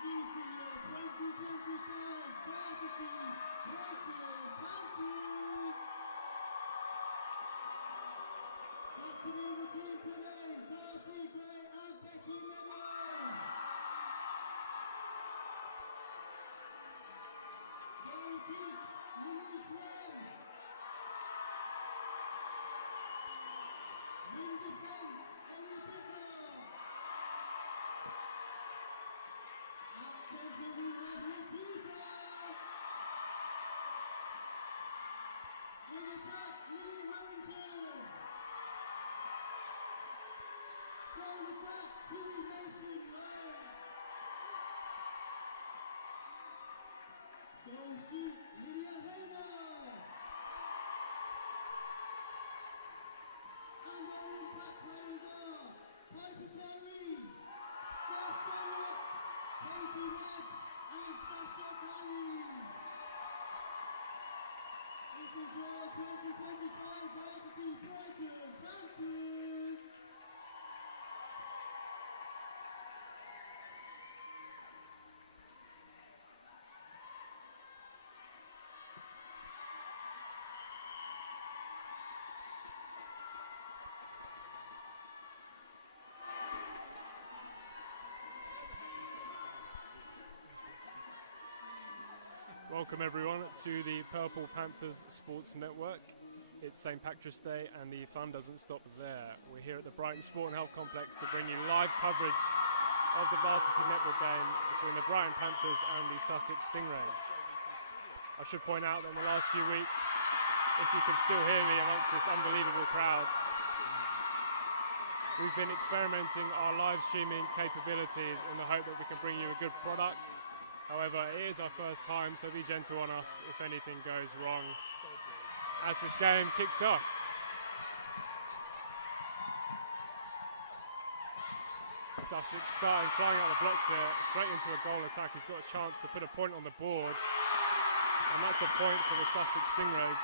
Introducing your 2025 Varsity Purple Panthers. Captaining the team today, Darcy Gray and Becky Miller. Goal kick, Lee Schwem. Wing defense, Ellie Bicker. At centre we have Latifa. In attack, Lee Harrington. Goal attack, Tilly Mason Lyon. Goal shoot, Lydia Hamer. And our impact players are Piper Terry, Steph Barrett, Katie Webb, and Sasha Kelly. This is your 2025 Varsity Brighton Panthers. Welcome everyone to the Purple Panthers Sports Network. It's St Patrick's Day and the fun doesn't stop there. We're here at the Brighton Sport and Health Complex to bring you live coverage of the Varsity Netball game between the Brighton Panthers and the Sussex Stingrays. I should point out that in the last few weeks, if you can still hear me amongst this unbelievable crowd, we've been experimenting our live streaming capabilities in the hope that we can bring you a good product. However, it is our first time, so be gentle on us if anything goes wrong as this game kicks off. Sussex starting flying out the blocks here, straight into a goal attack. He's got a chance to put a point on the board, and that's a point for the Sussex Stingrays.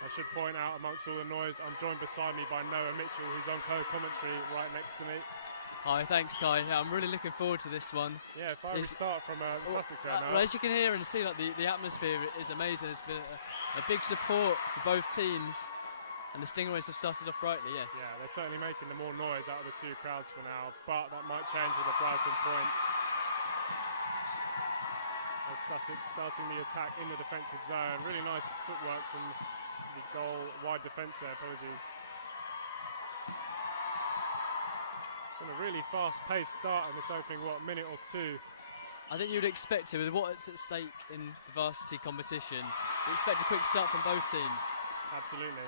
I should point out, amongst all the noise, I'm joined beside me by Noah Mitchell, who's on co-commentary right next to me. Hi, thanks, Kai. Yeah, I'm really looking forward to this one. Yeah, if I restart from Sussex there now. Well, as you can hear and see, like the atmosphere is amazing. There's been a big support for both teams, and the Stingrays have started off brightly, yes. Yeah, they're certainly making the more noise out of the two crowds for now, but that might change with a Brighton point. As Sussex starting the attack in the defensive zone. Really nice footwork from the goal wide defence there, apologies. Been a really fast-paced start in this opening, minute or two. I think you'd expect it with what's at stake in the varsity competition. You expect a quick start from both teams. Absolutely.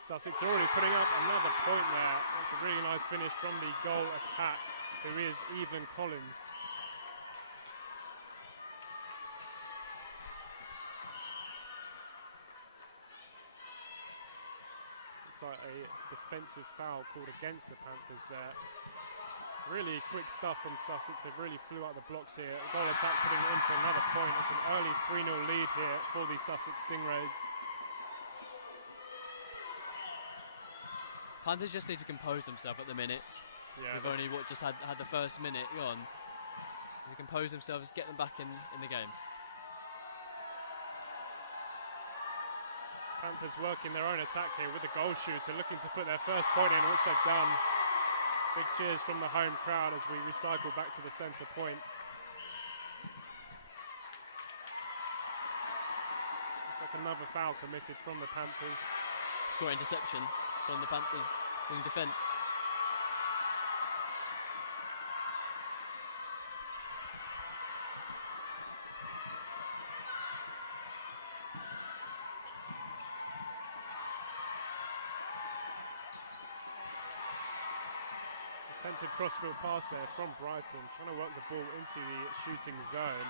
Sussex already putting up another point there. That's a really nice finish from the goal attack, who is Evelyn Collins. Like a defensive foul called against the Panthers there. Really quick stuff from Sussex. They've really flew out the blocks here. Goal attack putting it in for another point. It's an early 3-0 lead here for the Sussex Stingrays. Panthers just need to compose themselves at the minute. Yeah, we've only just had the first minute gone. To compose themselves, get them back in the game. Panthers working their own attack here with the goal shooter, looking to put their first point in, which they've done. Big cheers from the home crowd as we recycle back to the centre point. Looks like another foul committed from the Panthers. Score interception from the Panthers wing defence. Attempted crossfield pass there from Brighton, trying to work the ball into the shooting zone.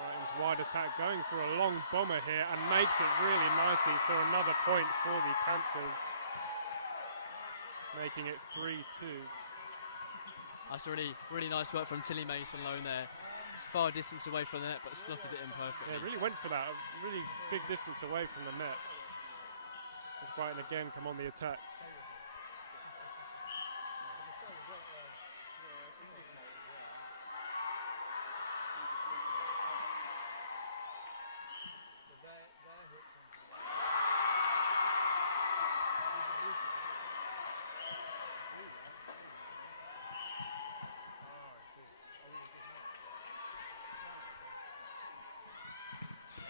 Brighton's wide attack going for a long bomber here and makes it really nicely for another point for the Panthers. making it 3-2. That's really nice work from Tilly Mason alone there. Far distance away from the net, but slotted it in perfectly. Yeah, really went for that. A really big distance away from the net. As Brighton again come on the attack.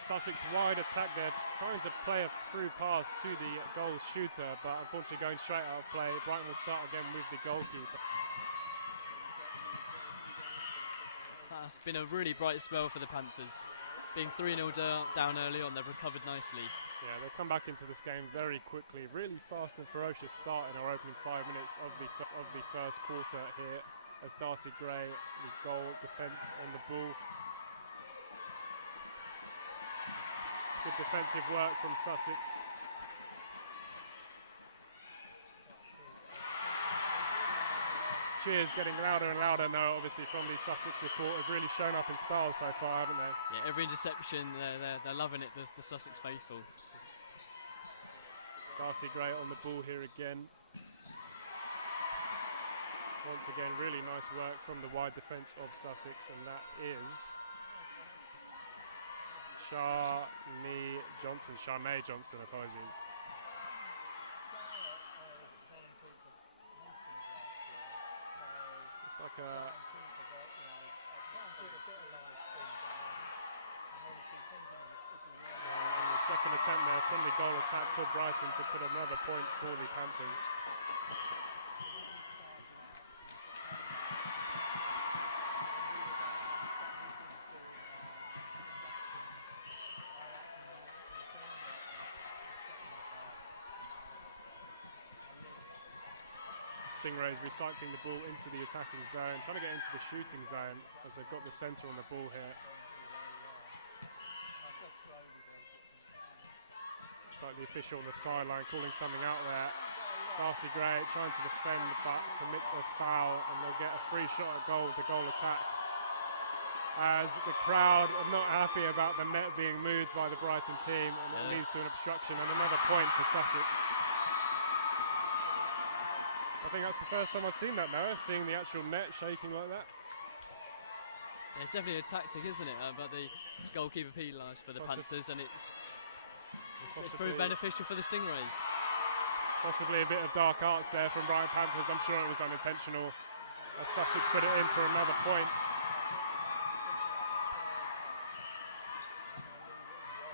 Sussex wide attack there, trying to play a through pass to the goal shooter, but unfortunately going straight out of play. Brighton will start again with the goalkeeper. That's been a really bright spell for the Panthers. Being 3-0 down early on, they've recovered nicely. Yeah, they've come back into this game very quickly. Really fast and ferocious start in our opening 5 minutes of the first quarter here, as Darcy Gray, the goal defence on the ball. Good defensive work from Sussex. Cheers getting louder and louder now, obviously, from the Sussex support. Have really shown up in style so far, haven't they? Yeah, every interception, they're loving it, the Sussex faithful. Darcy Gray on the ball here again. Once again, really nice work from the wide defence of Sussex, and that is Charmaine Johnson, apologies. It's like a... and the second attempt there from the goal attack for Brighton to put another point for the Panthers. Stingrays recycling the ball into the attacking zone, trying to get into the shooting zone as they've got the centre on the ball here. It's like the official on the sideline calling something out there. Darcy Gray trying to defend but commits a foul, and they'll get a free shot at goal with the goal attack. As the crowd are not happy about the net being moved by the Brighton team, and it leads to an obstruction and another point for Sussex. I think that's the first time I've seen that now, seeing the actual net shaking like that. Yeah, it's definitely a tactic, isn't it? But the goalkeeper penalised for the Panthers, and it's proved beneficial for the Stingrays. Possibly a bit of dark arts there from Brighton Panthers. I'm sure it was unintentional, as Sussex put it in for another point.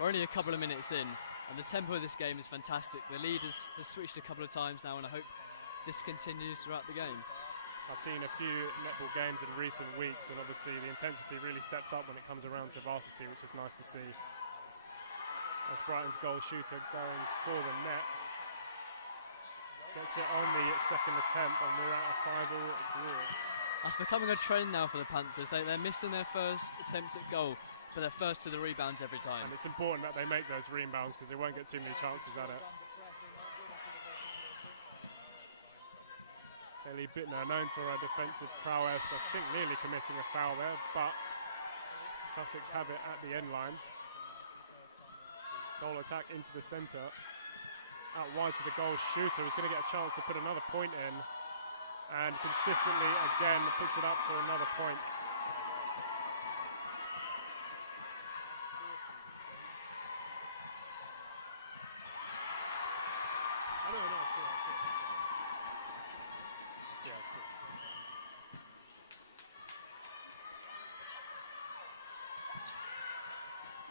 We're only a couple of minutes in, and the tempo of this game is fantastic. The lead has switched a couple of times now, and I hope this continues throughout the game. I've seen a few netball games in recent weeks, and obviously the intensity really steps up when it comes around to varsity, which is nice to see. As Brighton's goal shooter going for the net. Gets it on the second attempt, and we're at a 5-all draw. That's becoming a trend now for the Panthers. They're missing their first attempts at goal, but they're first to the rebounds every time. And it's important that they make those rebounds, because they won't get too many chances at it. Ellie Bittner, known for her defensive prowess, I think nearly committing a foul there, but Sussex have it at the end line. Goal attack into the centre. Out wide to the goal shooter, who's going to get a chance to put another point in, and consistently again puts it up for another point.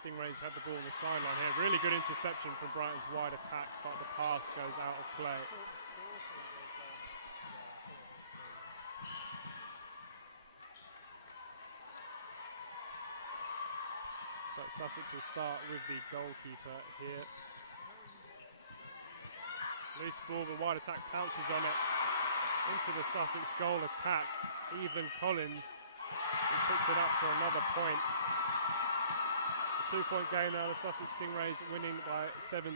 Stingrays had the ball on the sideline here. Really good interception from Brighton's wide attack, but the pass goes out of play. So Sussex will start with the goalkeeper here. Loose ball, the wide attack pounces on it. Into the Sussex goal attack. Evelyn Collins, who picks it up for another point. 2-point game now, the Sussex Stingrays winning by 7-5.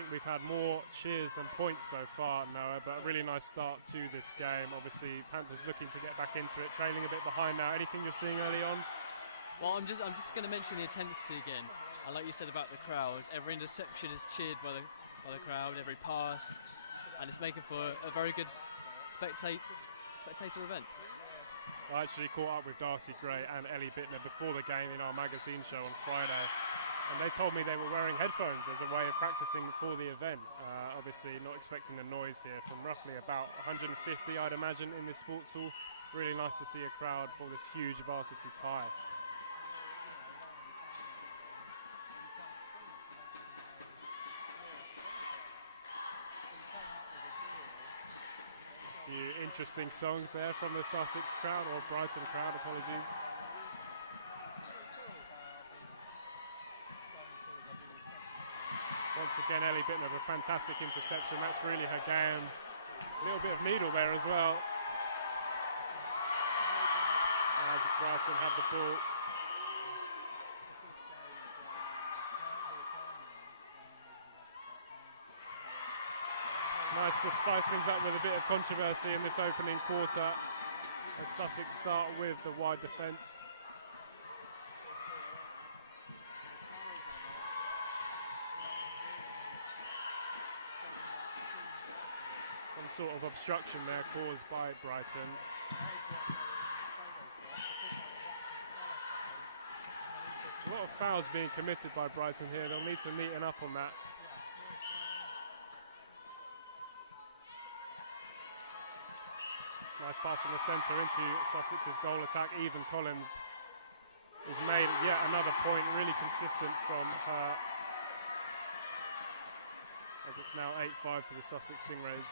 think we've had more cheers than points so far, Noah, but a really nice start to this game. Obviously, Panthers looking to get back into it, trailing a bit behind now. Anything you're seeing early on? Well, I'm just going to mention the intensity again. And like you said about the crowd, every interception is cheered by the crowd, every pass, and it's making for a very good spectator event. I actually caught up with Darcy Gray and Ellie Bittner before the game in our magazine show on Friday, and they told me they were wearing headphones as a way of practicing for the event. Obviously not expecting the noise here from roughly about 150, I'd imagine, in this sports hall. Really nice to see a crowd for this huge varsity tie. Few interesting songs there from the Sussex crowd, or Brighton crowd, apologies. Once again, Ellie Bittner with a fantastic interception. That's really her game. A little bit of needle there as well. As Brighton have the ball. Nice to spice things up with a bit of controversy in this opening quarter as Sussex start with the wide defence. Some sort of obstruction there caused by Brighton. A lot of fouls being committed by Brighton here. They'll need to neaten up on that. Nice pass from the centre into Sussex's goal attack. Even Collins has made yet another point, really consistent from her. As it's now 8-5 to the Sussex Stingrays.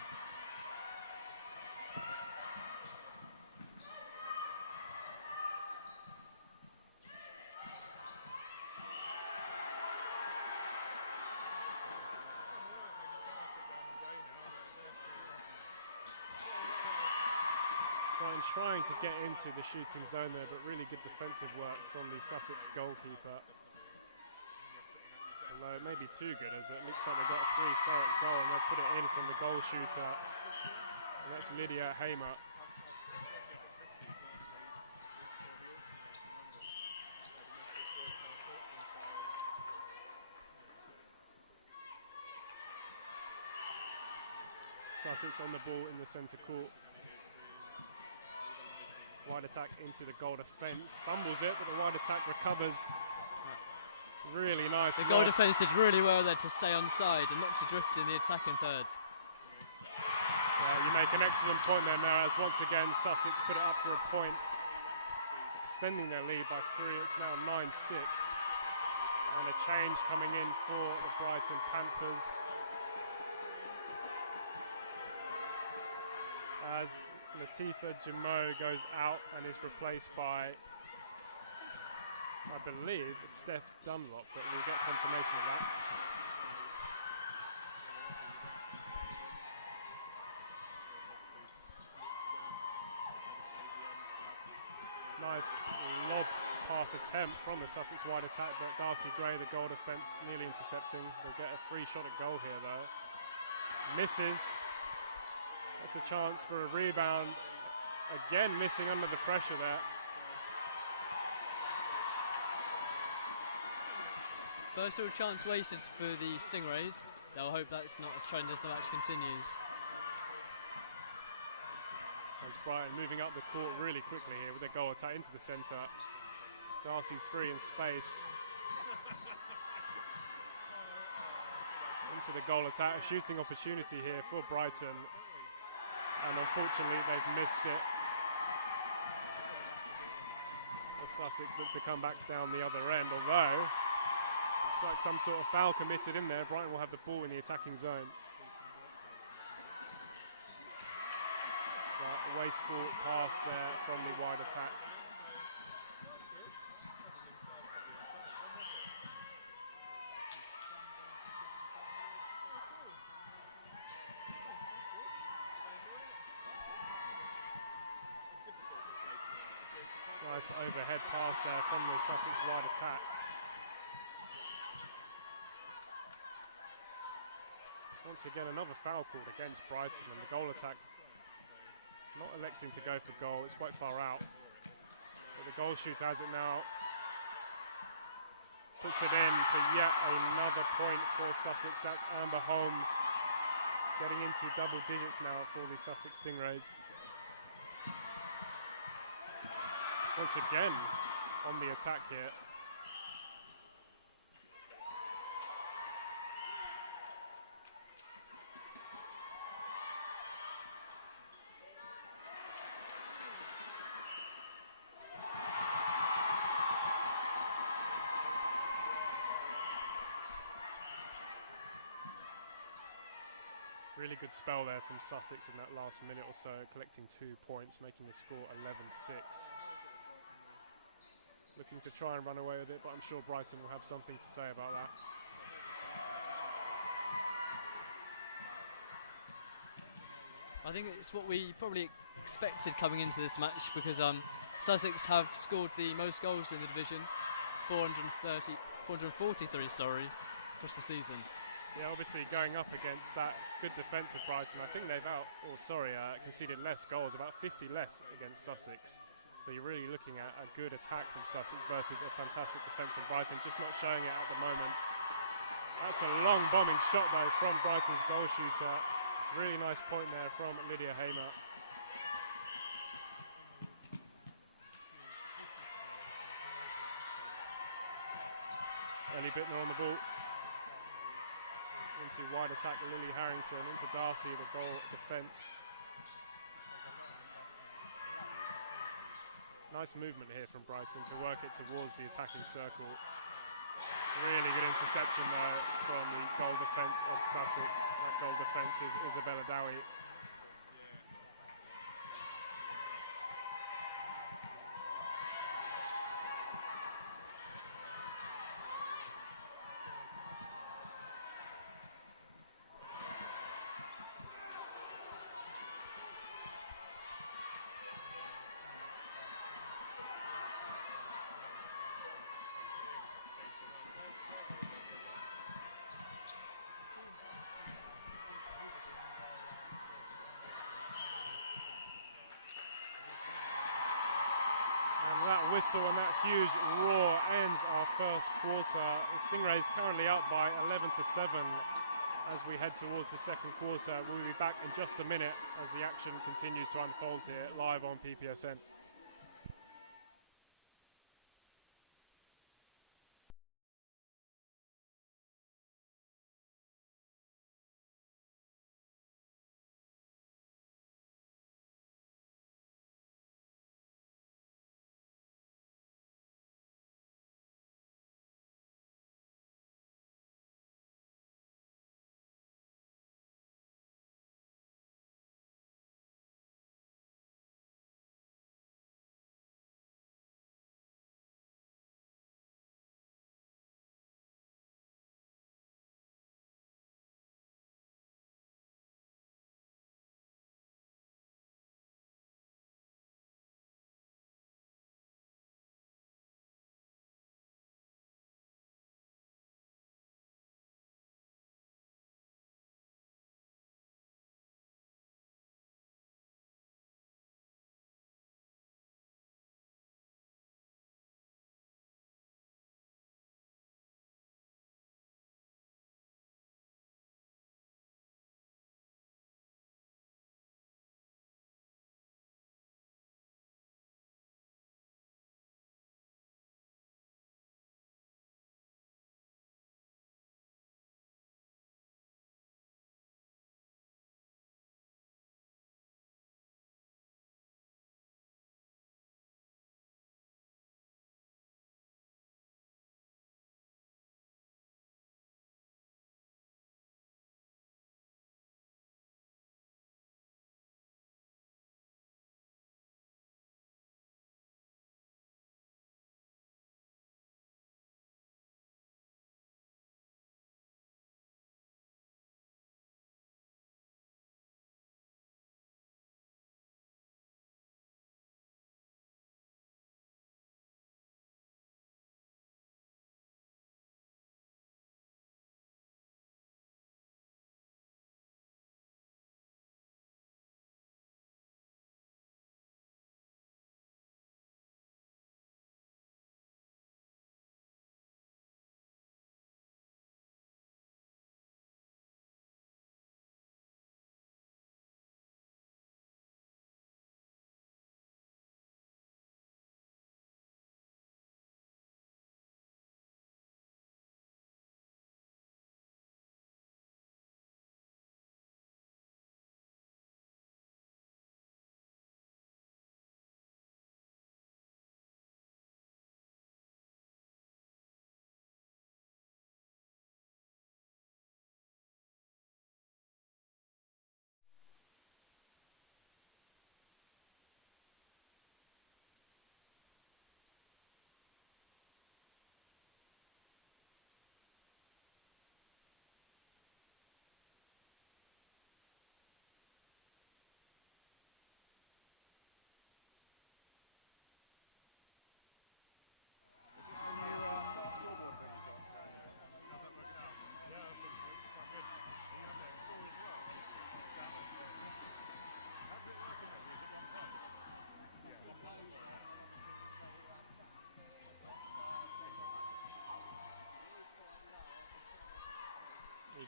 Trying to get into the shooting zone there, but really good defensive work from the Sussex goalkeeper. Although it may be too good, as it looks like they've got a free throw at goal and they'll put it in from the goal shooter. And that's Lydia Hamer. Sussex on the ball in the centre court. Wide attack into the goal defence. Fumbles it, but the wide attack recovers. Really nice. The goal defence did really well there to stay on side and not to drift in the attacking third. Yeah, you make an excellent point there now, as once again Sussex put it up for a point, extending their lead by 3. It's now 9-6. And a change coming in for the Brighton Panthers. As Latifa Jamo goes out and is replaced by, I believe, Steph Dunlop, but we'll get confirmation of that. Nice lob pass attempt from the Sussex wide attack, but Darcy Gray, the goal defence, nearly intercepting. They'll get a free shot at goal here though. Misses. That's a chance for a rebound. Again, missing under the pressure there. First real chance wasted for the Stingrays. They'll hope that's not a trend as the match continues. As Brighton moving up the court really quickly here with a goal attack into the centre. Darcy's free in space. Into the goal attack. A shooting opportunity here for Brighton. And unfortunately they've missed it. As Sussex look to come back down the other end, although it's like some sort of foul committed in there. Brighton will have the ball in the attacking zone. But a wasteful pass there from the wide attack. Nice overhead pass there from the Sussex wide attack. Once again, another foul called against Brighton, and the goal attack not electing to go for goal. It's quite far out. But the goal shooter has it now. Puts it in for yet another point for Sussex. That's Amber Holmes getting into double digits now for the Sussex Stingrays. Once again on the attack here. Really good spell there from Sussex in that last minute or so, collecting 2 points, making the score 11-6. Looking to try and run away with it, but I'm sure Brighton will have something to say about that. I think it's what we probably expected coming into this match, because Sussex have scored the most goals in the division, 443 across the season. Yeah, obviously going up against that good defence of Brighton, I think they've conceded less goals, about 50 less against Sussex. So you're really looking at a good attack from Sussex versus a fantastic defence from Brighton, just not showing it at the moment. That's a long bombing shot though from Brighton's goal shooter. Really nice point there from Lydia Hamer. Ellie Bittner on the ball. Into wide attack, Lily Harrington, into Darcy, the goal defence. Nice movement here from Brighton to work it towards the attacking circle. Really good interception though from the goal defence of Sussex. That goal defence is Isabella Dowie. That whistle and that huge roar ends our first quarter. The Stingrays currently up by 11-7 as we head towards the second quarter. We'll be back in just a minute as the action continues to unfold here live on PPSN.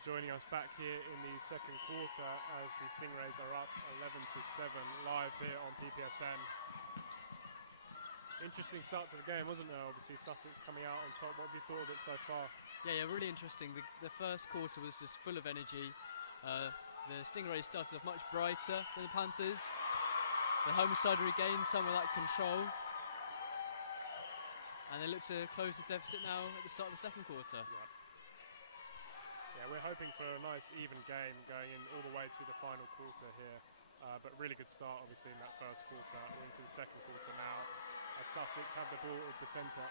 joining us back here in the second quarter as the Stingrays are up 11-7 live here on PPSN. Interesting start to the game, wasn't there? Obviously Sussex coming out on top. What have you thought of it so far? Yeah, really interesting. The first quarter was just full of energy. The Stingrays started off much brighter than the Panthers. The home side regained some of that control. And they look to close this deficit now at the start of the second quarter. Yeah, we're hoping for a nice even game going in all the way to the final quarter here. But really good start obviously in that first quarter. We're into the second quarter now as Sussex have the ball at the centre.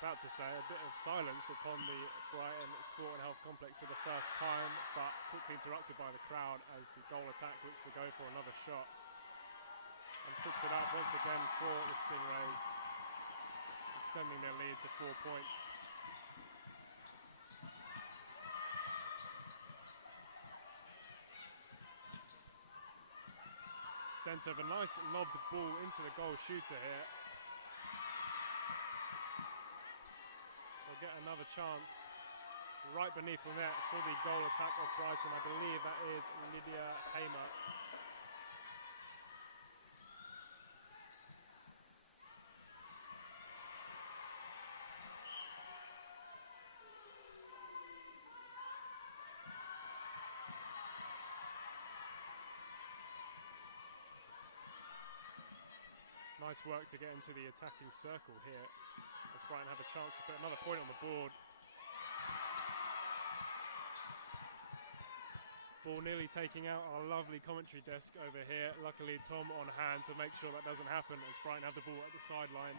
About to say a bit of silence upon the Brighton Sport and Health Complex for the first time, but quickly interrupted by the crowd as the goal attack looks to go for another shot and picks it up once again for the Stingrays, extending their lead to 4 points. Centre of a nice lobbed ball into the goal shooter here. Get another chance right beneath the net for the goal attack of Brighton. I believe that is Lydia Hamer. Nice work to get into the attacking circle here as Brighton have a chance to put another point on the board. Ball nearly taking out our lovely commentary desk over here. Luckily Tom on hand to make sure that doesn't happen as Brighton have the ball at the sideline.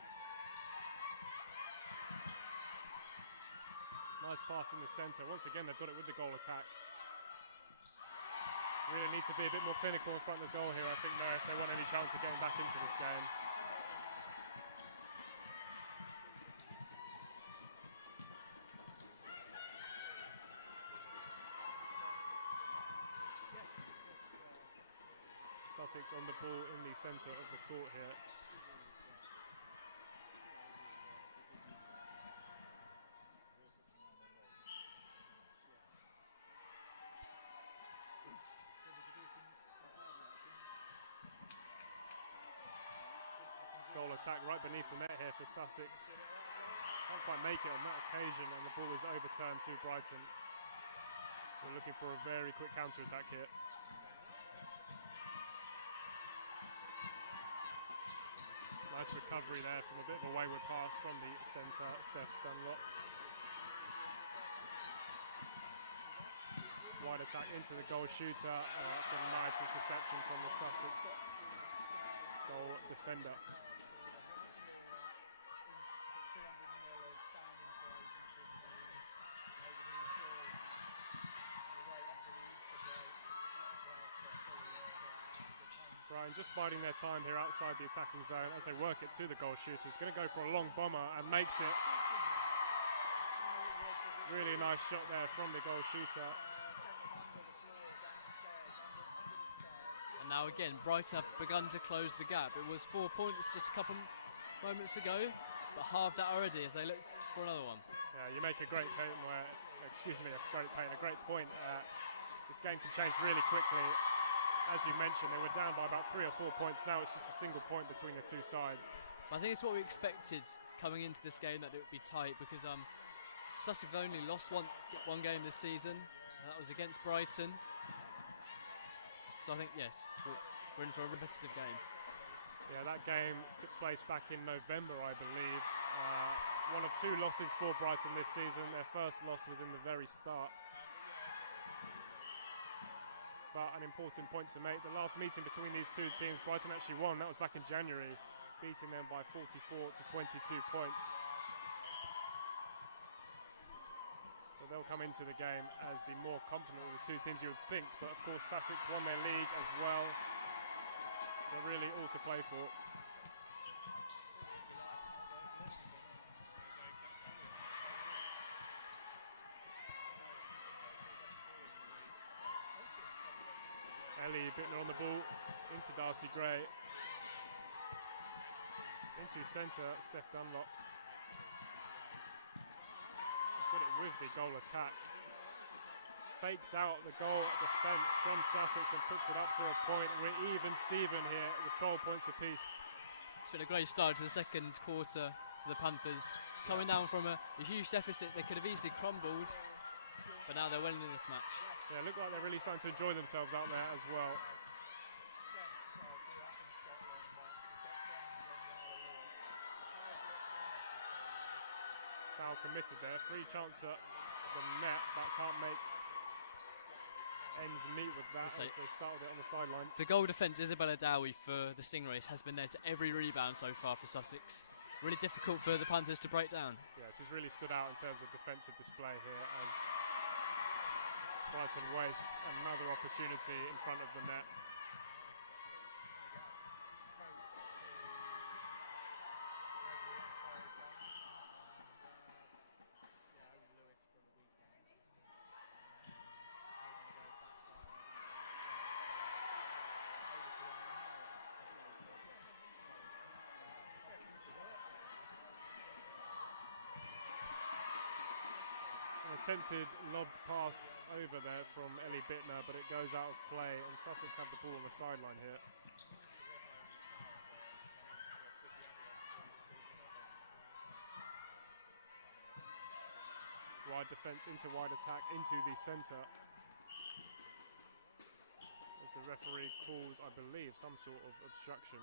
Nice pass in the centre. Once again they've got it with the goal attack. Really need to be a bit more clinical in front of the goal here, I think, there, if they want any chance of getting back into this game. Sussex on the ball in the centre of the court here. Goal attack right beneath the net here for Sussex. Can't quite make it on that occasion and the ball is overturned to Brighton. We're looking for a very quick counter-attack here. Nice recovery there from a bit of a wayward pass from the centre, Steph Dunlop. Wide attack into the goal shooter. Oh, that's a nice interception from the Sussex goal defender. Brighton just biding their time here outside the attacking zone as they work it to the goal shooter. He's going to go for a long bomber and makes it. Really nice shot there from the goal shooter. And now again, Brighton have begun to close the gap. It was 4 points just a couple moments ago, but halved that already as they look for another one. Yeah, you make a great point where, a great point. This game can change really quickly. As you mentioned, they were down by about 3 or 4 points. Now it's just a single point between the two sides. I think it's what we expected coming into this game, that it would be tight, because Sussex have only lost one game this season, and that was against Brighton. So I think, yes, we're in for a repetitive game. Yeah, that game took place back in November, I believe. One of 2 losses for Brighton this season. Their first loss was in the very start. But an important point to make, the last meeting between these two teams, Brighton actually won. That was back in January, beating them by 44 to 22 points. So they'll come into the game as the more confident of the two teams, you would think. But of course, Sussex won their league as well. So really all to play for. Ellie Bittner on the ball, into Darcy Gray, into centre, Steph Dunlop. Put it with the goal attack. Fakes out the goal defence from Sussex and puts it up for a point. We're even Steven here with 12 points apiece. It's been a great start to the second quarter for the Panthers. Coming down from a huge deficit, they could have easily crumbled, but now they're winning this match. Yeah, look like they're really starting to enjoy themselves out there as well. Foul committed there, free chance at the net, but can't make ends meet with that as they started it on the sideline. The goal defence, Isabella Dowie for the Stingrays, has been there to every rebound so far for Sussex. Really difficult for the Panthers to break down. Yeah, this has really stood out in terms of defensive display here as Brighton waste another opportunity in front of the net. Attempted lobbed pass over there from Ellie Bittner, but it goes out of play, and Sussex have the ball on the sideline here. Wide defence into wide attack into the centre. As the referee calls, I believe, some sort of obstruction.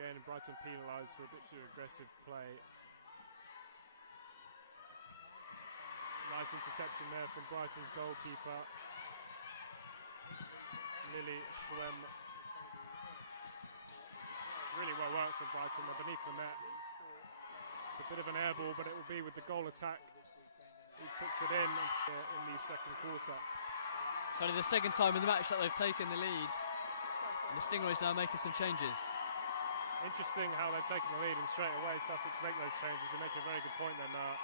Again, Brighton penalised for a bit too aggressive play. Nice interception there from Brighton's goalkeeper, Lily Schwem. Really well worked for Brighton, they're beneath the net. It's a bit of an air ball, but it will be with the goal attack. He puts it in the second quarter. It's only the second time in the match that they've taken the lead, and the Stingrays now making some changes. Interesting how they've taken the lead and straight away Sussex make those changes. You make a very good point there, Noah.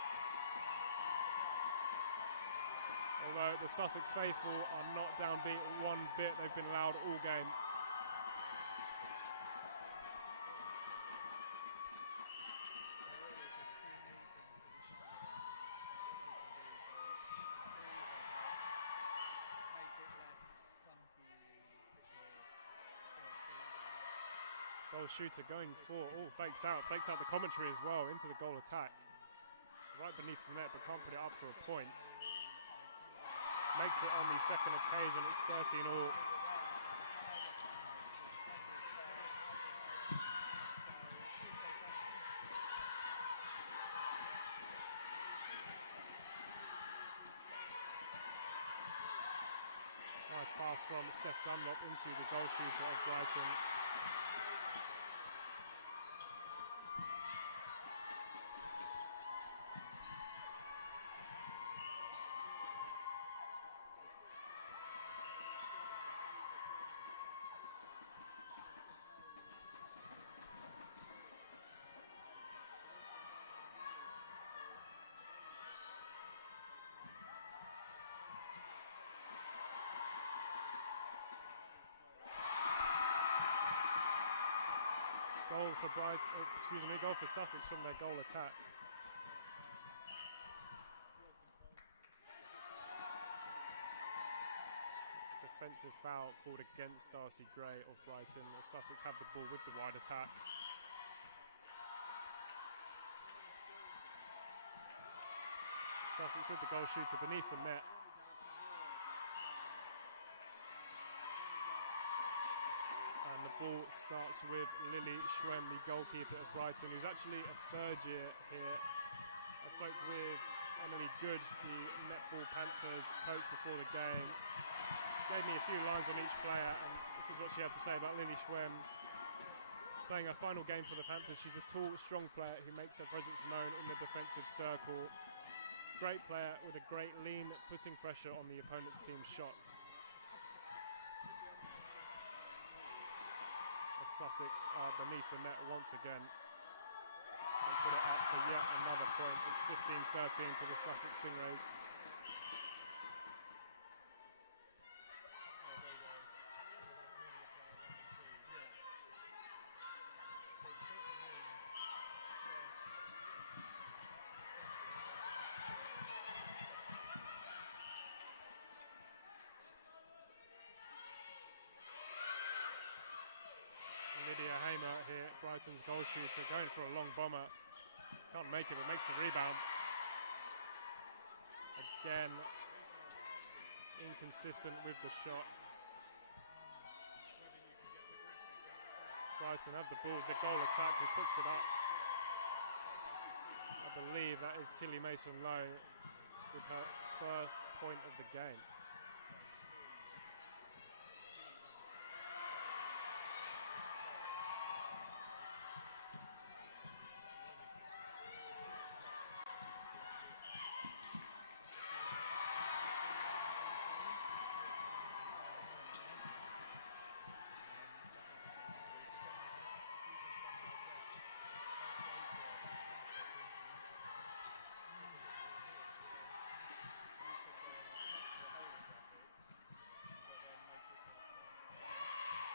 Although the Sussex faithful are not downbeat one bit, they've been loud all game. Goal shooter going for, fakes out the commentary as well into the goal attack. Right beneath the net, but can't put it up for a point. Makes it on the second occasion, it's 13-all. Nice pass from Steph Dunlop into the goal shooter of Brighton. Goal for Sussex from their goal attack. Defensive foul called against Darcy Gray of Brighton. Sussex have the ball with the wide attack. Sussex with the goal shooter beneath the net. And the ball starts with Lily Schwem, the goalkeeper of Brighton, who's actually a third year here. I spoke with Emily Goods, the Netball Panthers coach before the game. Gave me a few lines on each player, and this is what she had to say about Lily Schwem. Playing her final game for the Panthers, she's a tall, strong player who makes her presence known in the defensive circle. Great player with a great lean, putting pressure on the opponent's team's shots. Sussex are beneath the net once again. And put it up for yet another point. It's 15-13 to the Sussex Stingrays. Lydia Hamer here, Brighton's goal shooter, going for a long bomber. Can't make it, but makes the rebound. Again, inconsistent with the shot. Brighton have the ball, the goal attack, who puts it up. I believe that is Tilly Mason-Lowe with her first point of the game.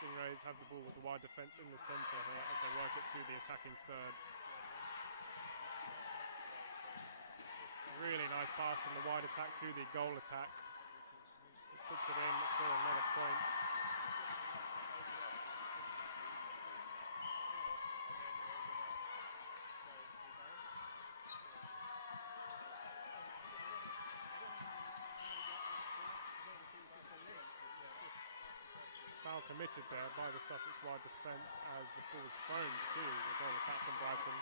Stingrays have the ball with the wide defence in the centre here as they work it to the attacking third. Really nice pass from the wide attack to the goal attack. He puts it in for another point. Foul committed there by the Sussex wide defence as the ball was thrown to the goal attack from Brighton.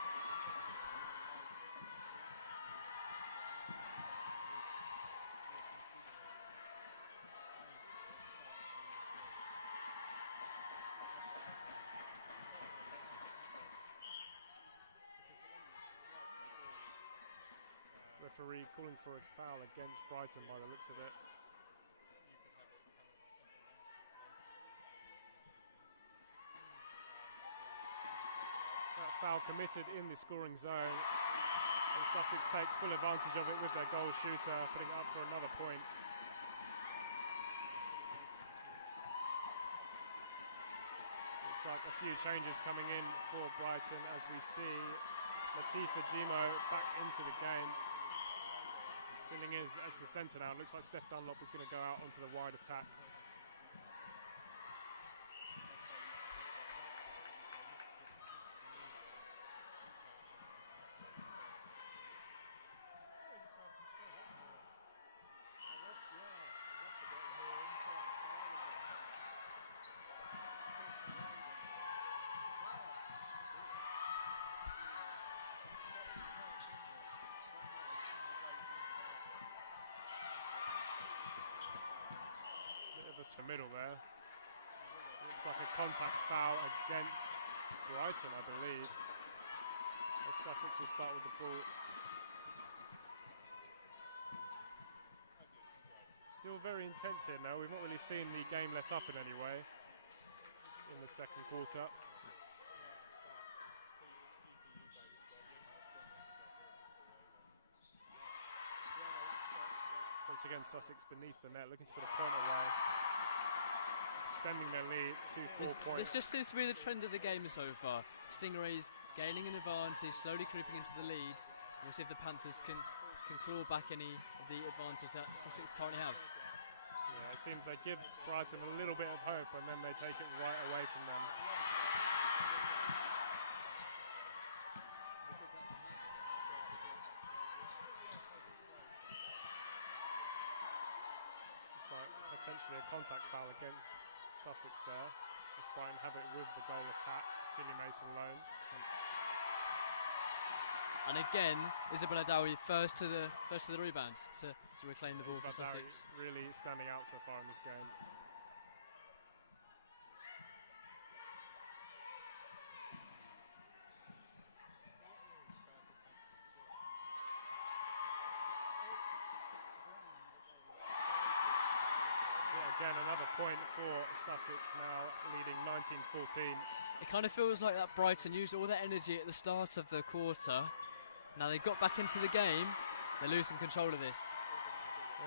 Referee calling for a foul against Brighton by the looks of it. That foul committed in the scoring zone, and Sussex take full advantage of it with their goal shooter, putting it up for another point. Looks like a few changes coming in for Brighton as we see Latifa Gimo back into the game. Filling is as the centre now. Looks like Steph Dunlop is going to go out onto the wide attack. The middle there. Looks like a contact foul against Brighton, I believe. As Sussex will start with the ball. Still very intense here now. We've not really seen the game let up in any way in the second quarter. Once again, Sussex beneath the net, looking to put a point away. Extending their lead to 4 points. This just seems to be the trend of the game so far. Stingrays gaining an advantage, slowly creeping into the lead. We'll see if the Panthers can claw back any of the advantage that Sussex currently have. Yeah, it seems they give Brighton a little bit of hope and then they take it right away from them. So potentially a contact foul against Sussex there. As Brighton have it with the goal attack. Tilly Mason-Lowe. And again, Isabella Dowie first to the rebound to reclaim the ball for Sussex. Really standing out so far in this game. Again, another point for Sussex now, leading 19-14. It kind of feels like that Brighton used all their energy at the start of the quarter Now they got back into the game. They're losing control of this.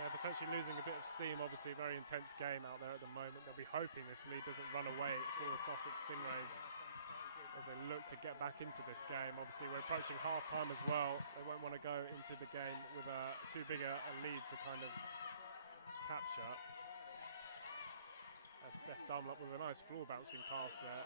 Yeah, potentially losing a bit of steam. Obviously, a very intense game out there at the moment. They'll be hoping this lead doesn't run away for the Sussex Stingrays as they look to get back into this game. Obviously, we're approaching half-time as well. They won't want to go into the game with too big a lead to kind of capture. Steph Dunlop with a nice floor bouncing pass there.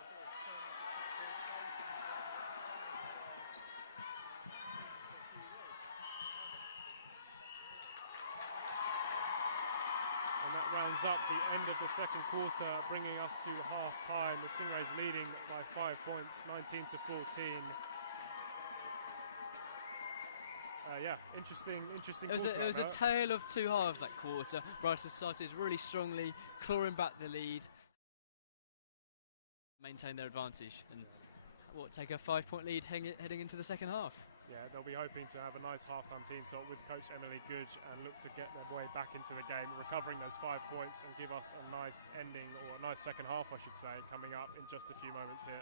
And that rounds up the end of the second quarter, bringing us to half-time. The Stingrays leading by 5 points, 19 to 14. Yeah, interesting quarter. It was a tale of two halves that quarter. Brighton started really strongly, clawing back the lead, maintain their advantage, and take a 5-point lead heading into the second half. Yeah, they'll be hoping to have a nice half-time team talk with Coach Emily Goodge and look to get their way back into the game, recovering those 5 points and give us a nice ending, or a nice second half, I should say, coming up in just a few moments here.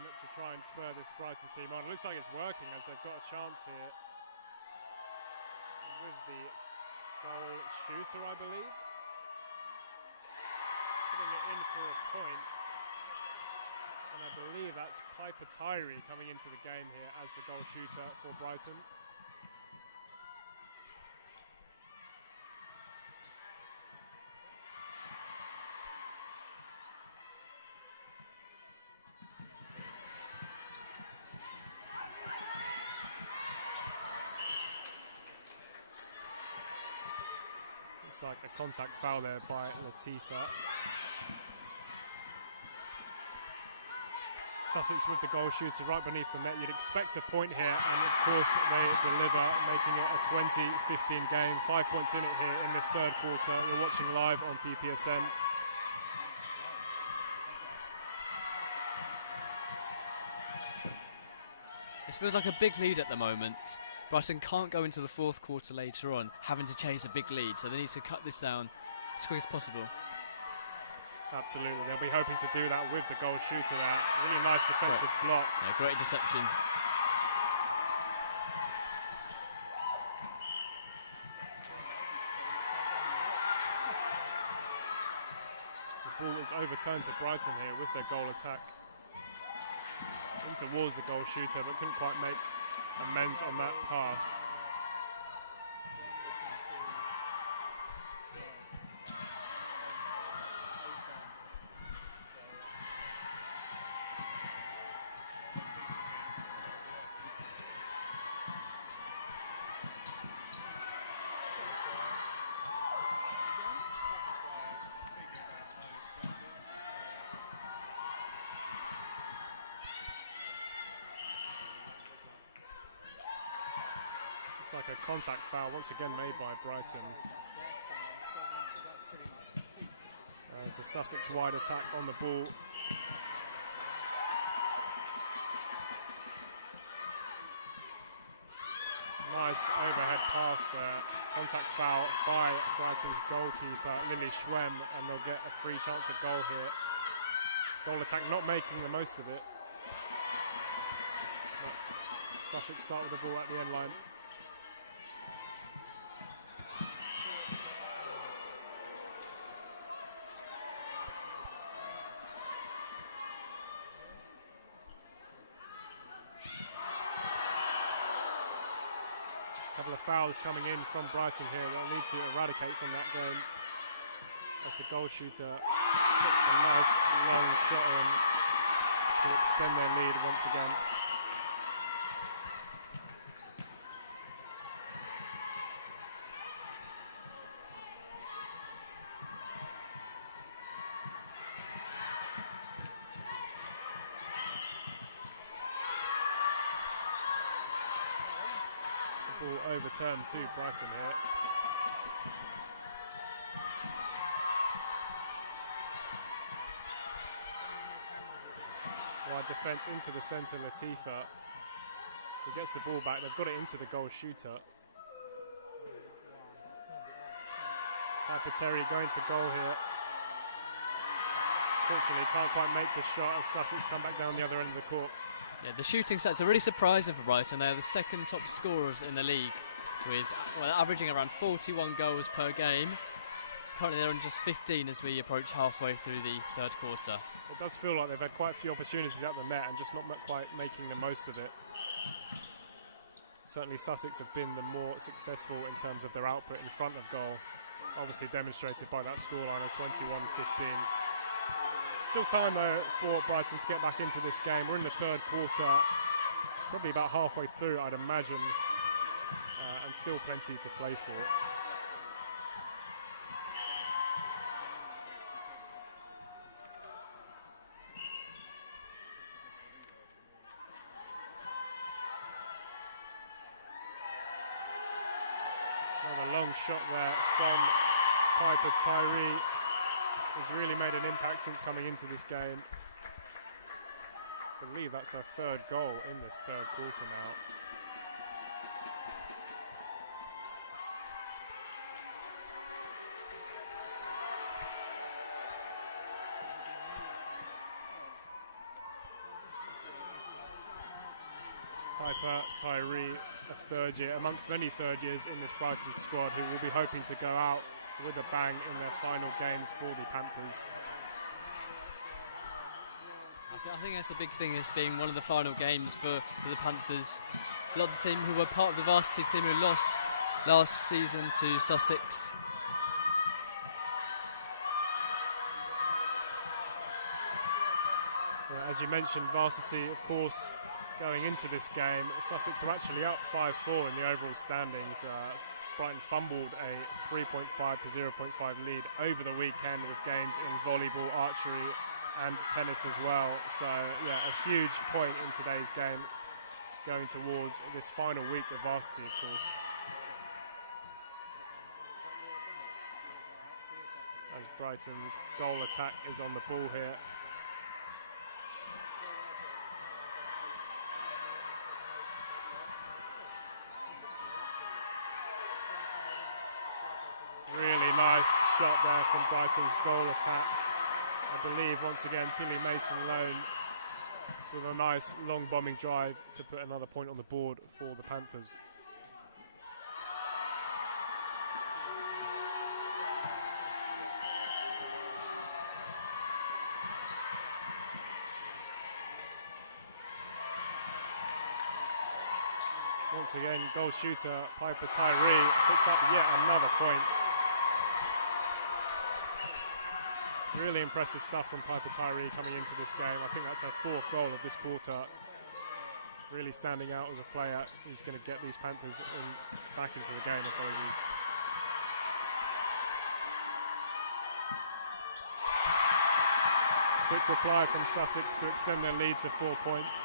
on to try and spur this Brighton team on. It looks like it's working as they've got a chance here with the goal shooter, I believe. Putting it in for a point. And I believe that's Piper Tyree coming into the game here as the goal shooter for Brighton. Looks like a contact foul there by Latifa. Sussex with the goal shooter right beneath the net. You'd expect a point here, and of course they deliver, making it a 20-15 game. 5 points in it here in this third quarter. You're watching live on PPSN. This feels like a big lead at the moment. Brighton can't go into the fourth quarter later on having to chase a big lead, so they need to cut this down as quick as possible. Absolutely, they'll be hoping to do that with the goal shooter there. Really nice defensive block. Yeah, great interception. The ball is overturned to Brighton here with their goal attack. In towards the goal shooter, but couldn't quite make amends on that pass. Looks like a contact foul once again made by Brighton. There's a Sussex wide attack on the ball. Nice overhead pass there. Contact foul by Brighton's goalkeeper, Lily Schwem, and they'll get a free chance at goal here. Goal attack not making the most of it. But Sussex start with the ball at the end line. Couple of fouls coming in from Brighton here. They'll need to eradicate from that game as the goal shooter puts a nice long shot in to extend their lead once again. Ball overturned to Brighton here. Wide defence into the centre, Latifa. He gets the ball back. They've got it into the goal shooter. Piper Terry going for goal here. Fortunately, can't quite make the shot as Sussex come back down the other end of the court. Yeah, the shooting stats are really surprising for Brighton. They are the second top scorers in the league, with averaging around 41 goals per game. Currently they're on just 15 as we approach halfway through the third quarter. It does feel like they've had quite a few opportunities at the net and just not quite making the most of it. Certainly Sussex have been the more successful in terms of their output in front of goal, obviously demonstrated by that scoreline of 21-15. Still time though for Brighton to get back into this game. We're in the third quarter, probably about halfway through I'd imagine, and still plenty to play for. Another long shot there from Piper Tyree. Has really made an impact since coming into this game. I believe that's our third goal in this third quarter now. Piper Tyree, a third year, amongst many third years in this Brighton squad, who will be hoping to go out with a bang in their final games for the Panthers. I think that's the big thing, this being one of the final games for the Panthers. A lot of the team who were part of the varsity team who lost last season to Sussex. Yeah, as you mentioned, varsity, of course, going into this game, Sussex are actually up 5-4 in the overall standings. Brighton fumbled a 3.5 to 0.5 lead over the weekend with games in volleyball, archery and tennis as well. So yeah, a huge point in today's game going towards this final week of varsity, of course. As Brighton's goal attack is on the ball here. Really nice shot there from Brighton's goal attack. I believe once again Tilly Mason-Lone with a nice long bombing drive to put another point on the board for the Panthers. Once again, goal shooter Piper Tyree picks up yet another point. Really impressive stuff from Piper Tyree coming into this game. I think that's her fourth goal of this quarter. Really standing out as a player who's going to get these Panthers back into the game. Apologies. Quick reply from Sussex to extend their lead to 4 points.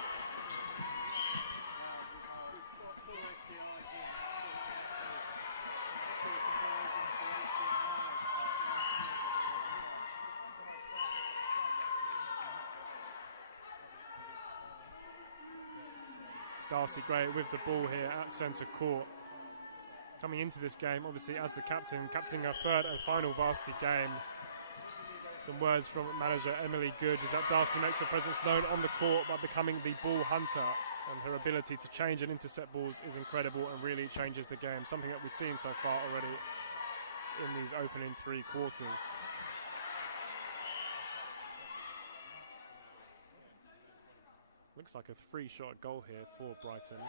Darcy Gray with the ball here at centre court. Coming into this game, obviously as the captaining our third and final varsity game. Some words from manager Emily Good is that Darcy makes her presence known on the court by becoming the ball hunter, and her ability to change and intercept balls is incredible and really changes the game, something that we've seen so far already in these opening 3 quarters. Looks like a free shot goal here for Brighton.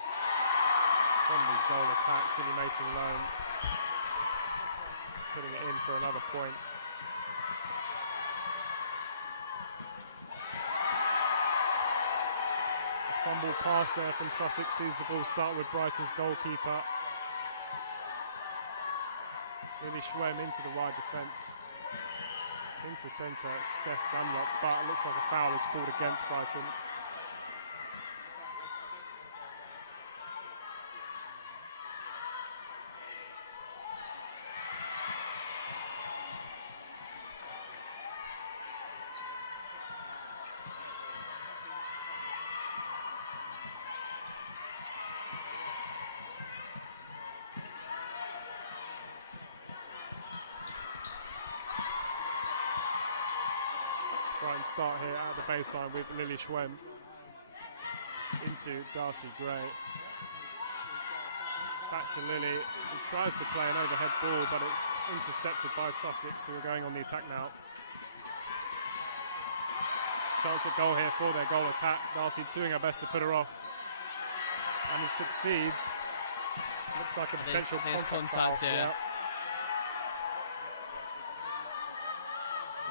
From the goal attack, Tilly Mason-Lone putting it in for another point. A fumble pass there from Sussex sees the ball start with Brighton's goalkeeper. Lily Schwem into the wide defence. Into centre, Steph Dunlop, but it looks like a foul is called against Brighton. Brighton start here at the baseline with Lily Schwem into Darcy Gray. Back to Lily, who tries to play an overhead ball, but it's intercepted by Sussex, who are going on the attack now. Chance at goal here for their goal attack. Darcy doing her best to put her off, and it succeeds. Looks like a potential contact foul. Yeah.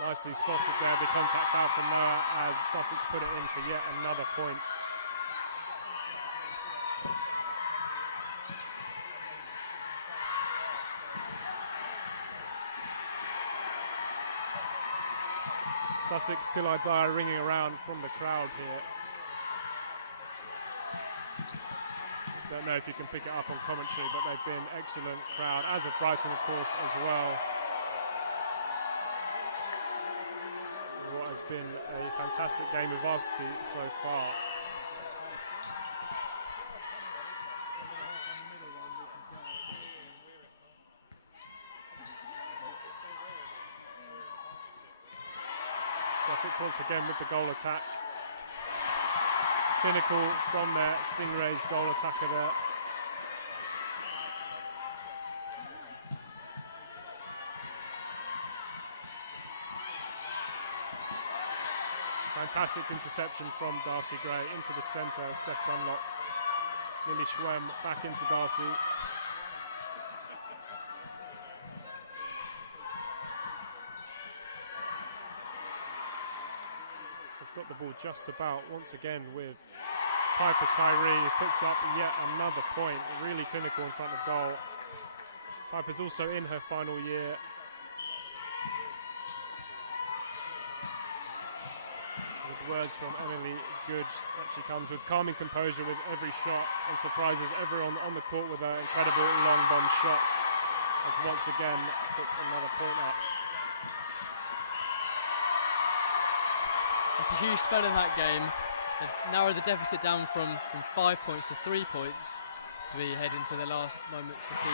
Nicely spotted there, the contact foul from Noah as Sussex put it in for yet another point. Sussex Till I Die ringing around from the crowd here. Don't know if you can pick it up on commentary, but they've been excellent crowd, as have Brighton of course as well. What has been a fantastic game of varsity so far. Sussex once again with the goal attack. clinical from their Stingrays goal attacker there. Fantastic interception from Darcy Gray into the centre. Steph Dunlop, Lily Schwem back into Darcy. They've got the ball just about once again with Piper Tyree, who puts up yet another point. Really clinical in front of goal. Piper's also in her final year. With words from Emily Good, that she comes with calming composure with every shot and surprises everyone on the court with her incredible long bomb shots, as once again puts another point up. That's a huge spell in that game. They've narrowed the deficit down from 5 points to 3 points as we head into the last moments of the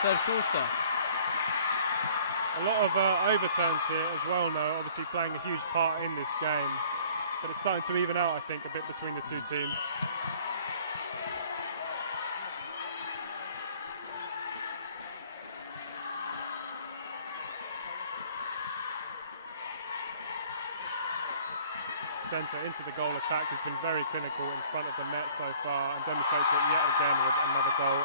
third quarter. A lot of overturns here as well now, obviously playing a huge part in this game. But it's starting to even out, I think, a bit between the two teams. Centre into the goal attack has been very clinical in front of the net so far and demonstrates it yet again with another goal.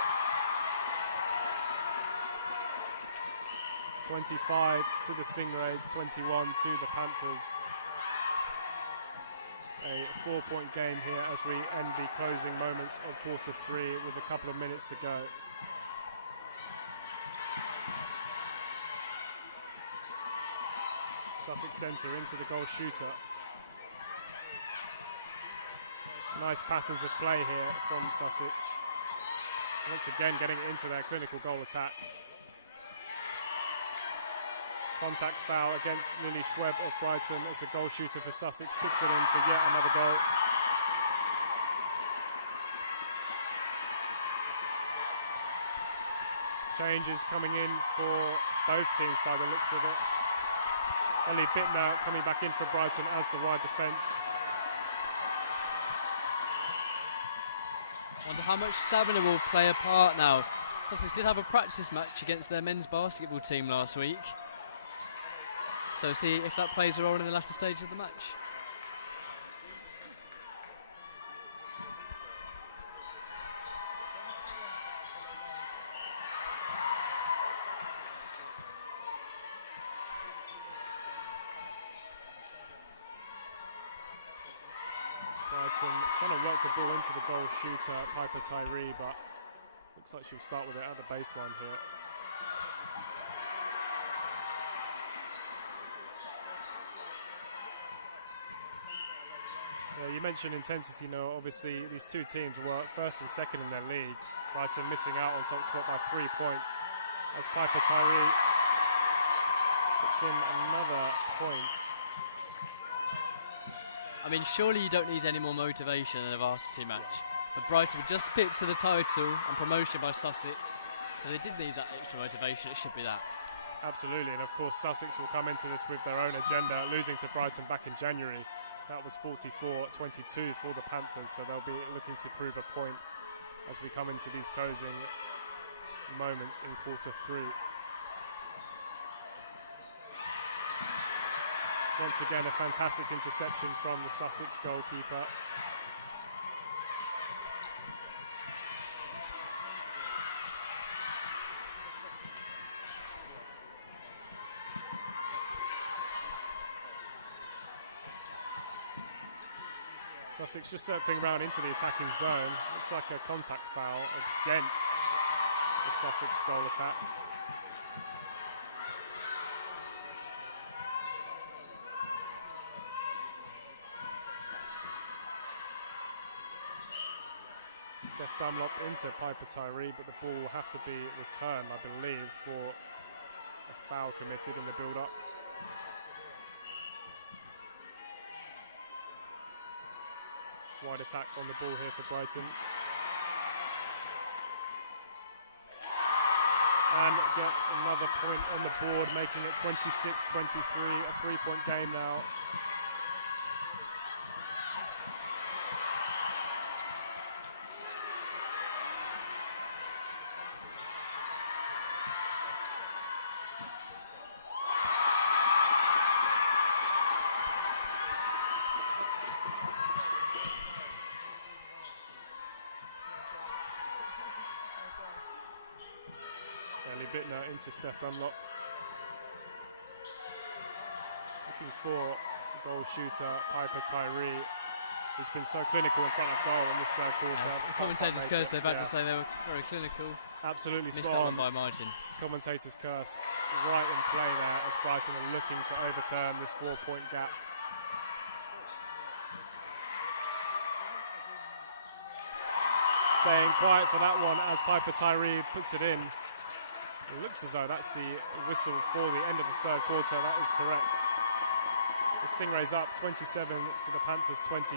25 to the Stingrays, 21 to the Panthers. A 4-point game here as we end the closing moments of quarter 3 with a couple of minutes to go. Sussex centre into the goal shooter. Nice patterns of play here from Sussex. Once again getting into their clinical goal attack. Contact foul against Lily Schweb of Brighton as the goal shooter for Sussex sticks it in for yet another goal. Changes coming in for both teams by the looks of it. Ellie Bittner coming back in for Brighton as the wide defence. Wonder how much stamina will play a part now. Sussex did have a practice match against their men's basketball team last week. So see if that plays a role in the latter stage of the match. Brighton trying to work the ball into the goal shooter, Piper Tyree, but looks like she'll start with it at the baseline here. Yeah, you mentioned intensity, Noah. Obviously, these two teams were first and second in their league. Brighton missing out on top spot by 3 points as Piper Tyree puts in another point. I mean, surely you don't need any more motivation in a varsity match. But Brighton were just picked to the title and promotion by Sussex, so they did need that extra motivation. It should be that. Absolutely, and of course Sussex will come into this with their own agenda, losing to Brighton back in January. That was 44-22 for the Panthers, so they'll be looking to prove a point as we come into these closing moments in quarter 3. Once again, a fantastic interception from the Sussex goalkeeper. Sussex just circling around into the attacking zone. Looks like a contact foul against the Sussex goal attack. Steph Dunlop into Piper Tyree, but the ball will have to be returned, I believe, for a foul committed in the build-up. Wide attack on the ball here for Brighton. And get another point on the board, making it 26-23, a 3-point game now. Ellie Bittner into Steph Dunlop. Looking for the goal shooter, Piper Tyree, who's been so clinical in front of goal in this third quarter. Yes, the commentators cursed, they're about to say they were very clinical. Absolutely Missed spot that on. one by margin. Commentators curse right in play there as Brighton are looking to overturn this 4-point gap. Staying quiet for that one as Piper Tyree puts it in. It looks as though that's the whistle for the end of the third quarter. That is correct. The Stingrays up 27 to the Panthers 24.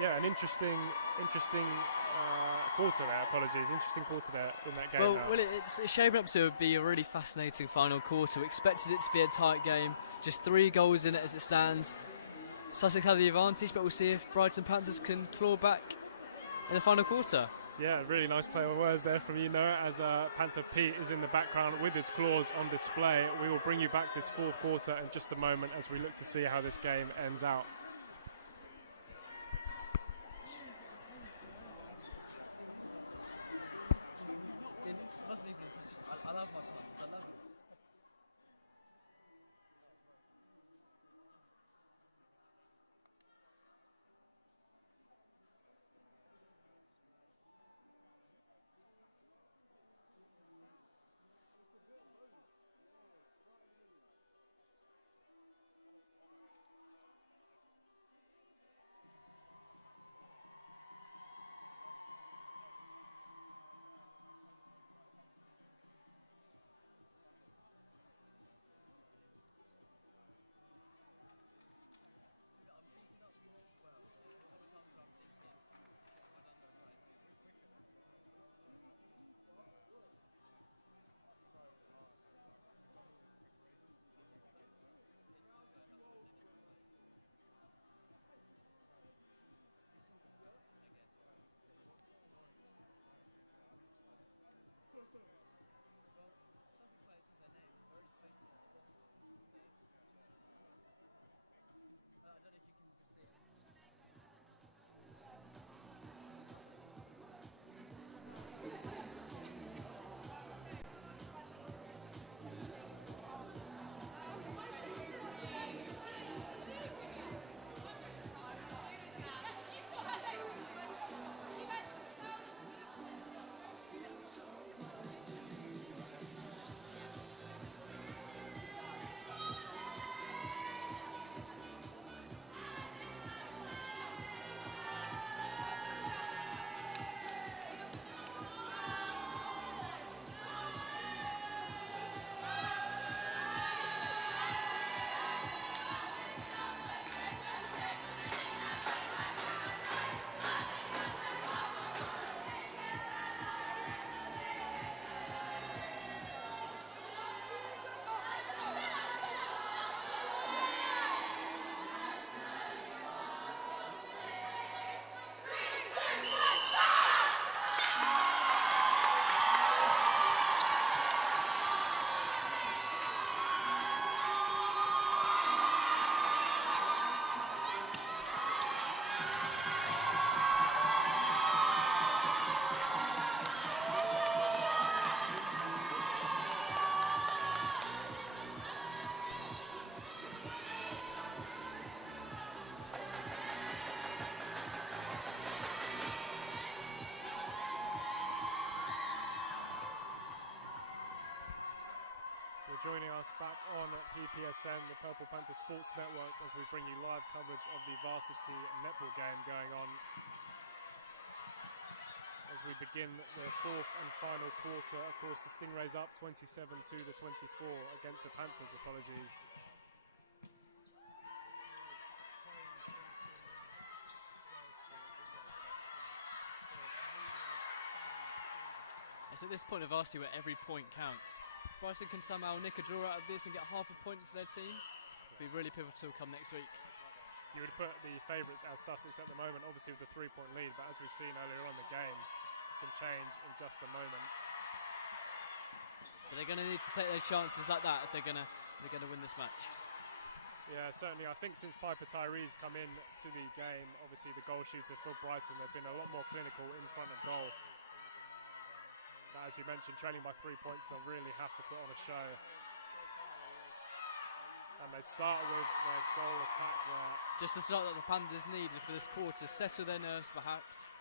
Yeah, an interesting quarter there. Apologies, interesting quarter there in that game. Well, it's shaping up to be a really fascinating final quarter. We expected it to be a tight game, just 3 goals in it as it stands. Sussex have the advantage, but we'll see if Brighton Panthers can claw back in the final quarter. Yeah, really nice play on words there from you, Noah, as Panther Pete is in the background with his claws on display. We will bring you back this fourth quarter in just a moment as we look to see how this game ends out. I love my puns. I love it. Joining us back on PPSN, the Purple Panthers Sports Network, as we bring you live coverage of the Varsity Netball game going on as we begin the fourth and final quarter. Of course, the Stingrays up 27 to the 24 against the Panthers. Apologies. It's at this point of Varsity where every point counts. Brighton can somehow nick a draw out of this and get half a point for their team. It'll be really pivotal come next week. You would put the favourites as Sussex at the moment, obviously with the 3-point lead, but as we've seen earlier on, the game can change in just a moment. But they're going to need to take their chances like that if they're going to win this match. Yeah, certainly. I think since Piper Tyree's come in to the game, obviously the goal shooter for Brighton, they've been a lot more clinical in front of goal. But as you mentioned, trailing by 3 points, they'll really have to put on a show. And they start with their goal attack there. Just the start that the Panthers needed for this quarter. Settle their nerves, perhaps.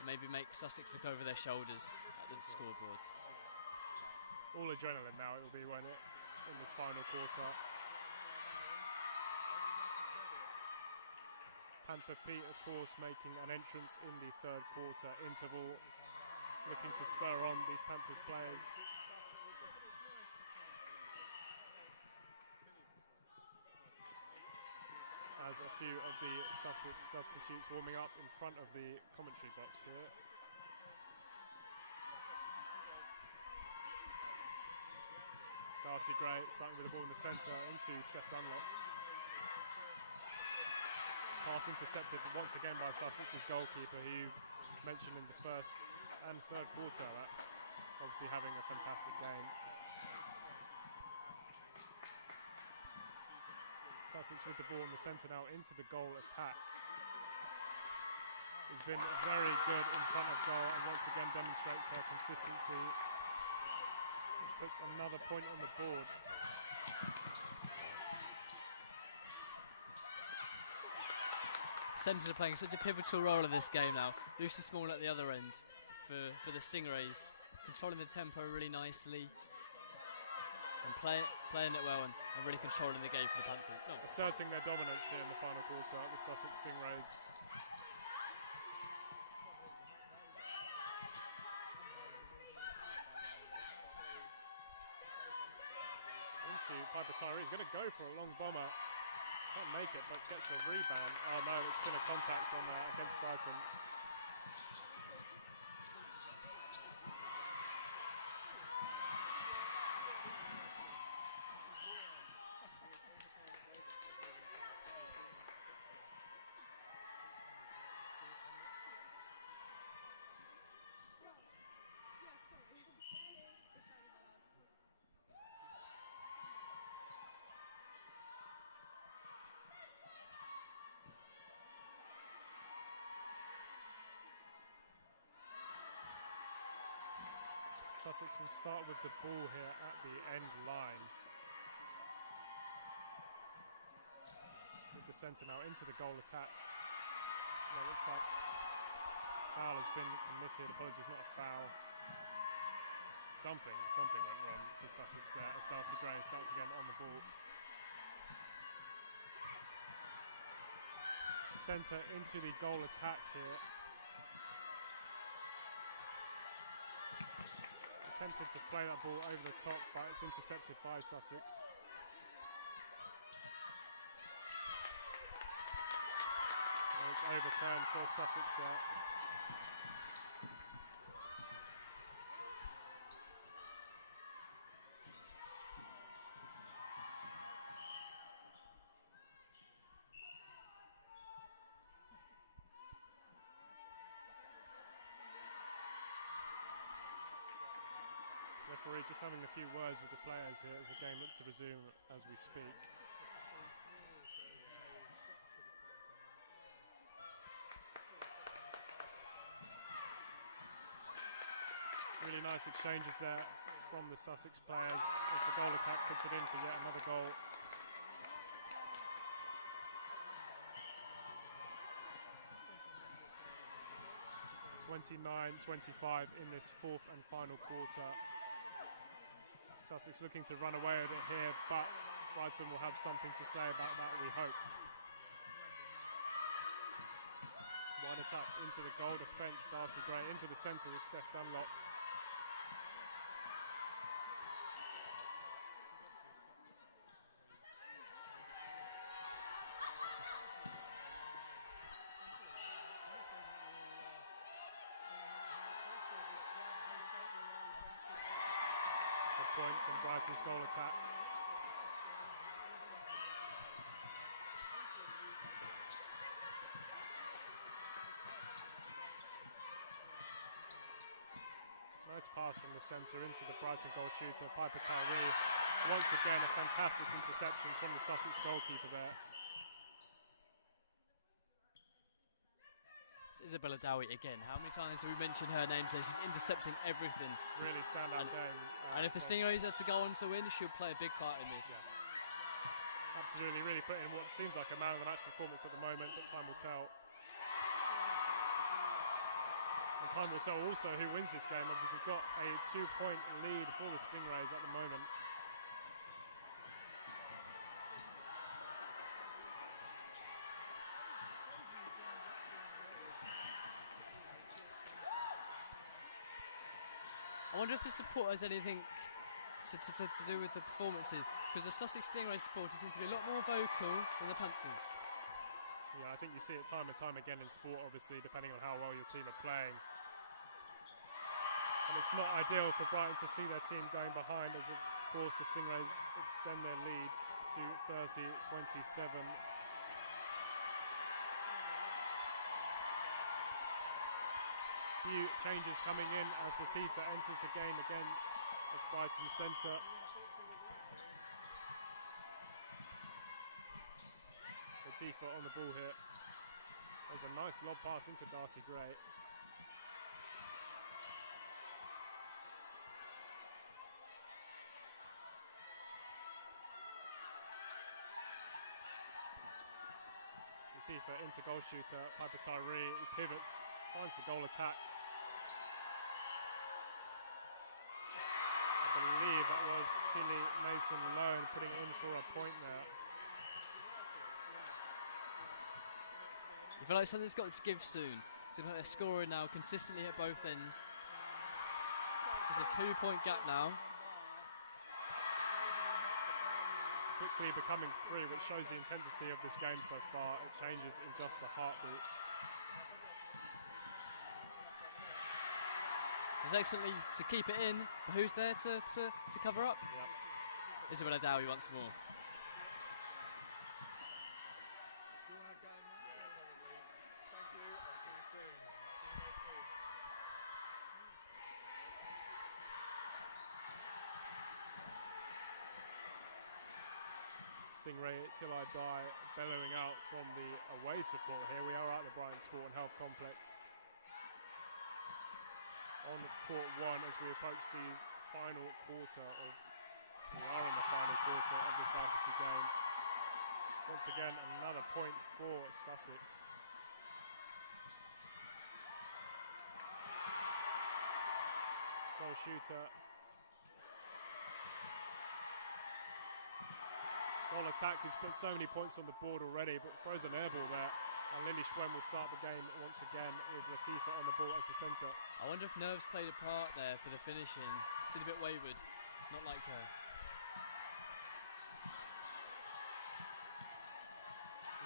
And maybe make Sussex look over their shoulders at the scoreboard. All adrenaline now it will be when in this final quarter. Panther Pete, of course, making an entrance in the third quarter interval, looking to spur on these Panthers players. As a few of the Sussex substitutes warming up in front of the commentary box here. Darcy Gray starting with the ball in the centre into Steph Dunlop. Pass intercepted once again by Sussex's goalkeeper, who you mentioned in the first and third quarter, obviously having a fantastic game. Sussex with the ball in the centre now into the goal attack. Has been very good in front of goal and once again demonstrates her consistency, which puts another point on the board. Centres are playing such a pivotal role in this game now. Lucy Small at the other end for the Stingrays, controlling the tempo really nicely and playing it well and really controlling the game for the Panthers. No. Asserting their dominance here in the final quarter, the Sussex Stingrays. Into Piper Tyree, he's going to go for a long bomber. Can't make it, but gets a rebound. Oh no, it's been a contact on against Brighton. Sussex will start with the ball here at the end line. With the centre now into the goal attack. And it looks like foul has been committed. Apologies, not a foul. Something went wrong for Sussex there as Darcy Gray starts again on the ball. Centre into the goal attack here. Attempted to play that ball over the top, but it's intercepted by Sussex. And it's overturned for Sussex there. Referee just having a few words with the players here as the game looks to resume as we speak. Really nice exchanges there from the Sussex players as the goal attack puts it in for yet another goal. (29-25) in this fourth and final quarter. Sussex looking to run away with it here, but Brighton will have something to say about that, we hope. Wide attack into the goal defence, Darcy Gray into the centre with Steph Dunlop. Point from Brighton's goal attack. Nice pass from the centre into the Brighton goal shooter, Piper Tyree. Once again, a fantastic interception from the Sussex goalkeeper there. Isabella Dowie again. How many times have we mentioned her name today? She's intercepting everything. Really standout game. And if the Stingrays are to go on to win, she'll play a big part in this. Yeah. Absolutely, really put in what seems like a man of the match performance at the moment, but time will tell. And time will tell also who wins this game, as we've got a 2-point lead for the Stingrays at the moment. I wonder if the support has anything to do with the performances, because the Sussex Stingrays supporters seem to be a lot more vocal than the Panthers. Yeah, I think you see it time and time again in sport, obviously, depending on how well your team are playing. And it's not ideal for Brighton to see their team going behind, as of course the Stingrays extend their lead to 30-27. Few changes coming in as Latifa enters the game again as Brighton centre. Latifa on the ball here. There's a nice lob pass into Darcy Gray. Latifa into goal shooter Piper Tyree. He pivots, finds the goal attack. I believe that was Tilly Mason-Lone putting in for a point there. I feel like something's got to give soon. Seems like they're scoring now consistently at both ends. There's a 2-point gap now. Quickly becoming 3, which shows the intensity of this game so far. It changes in just a heartbeat. It's excellently to keep it in, but who's there to cover up? Yep. Isabella Dowie once more. Stingray Till I Die bellowing out from the away support here. We are at the Brighton Sport and Health Complex on court 1 as we approach these final quarter, or we are in the final quarter of this varsity game. Once again, another point for Sussex. Goal shooter. Goal attack, who's put so many points on the board already, but throws an airball there. And Lily Schwem will start the game once again with Latifa on the ball as the centre. I wonder if nerves played a part there for the finishing. Seemed a bit wayward, not like her.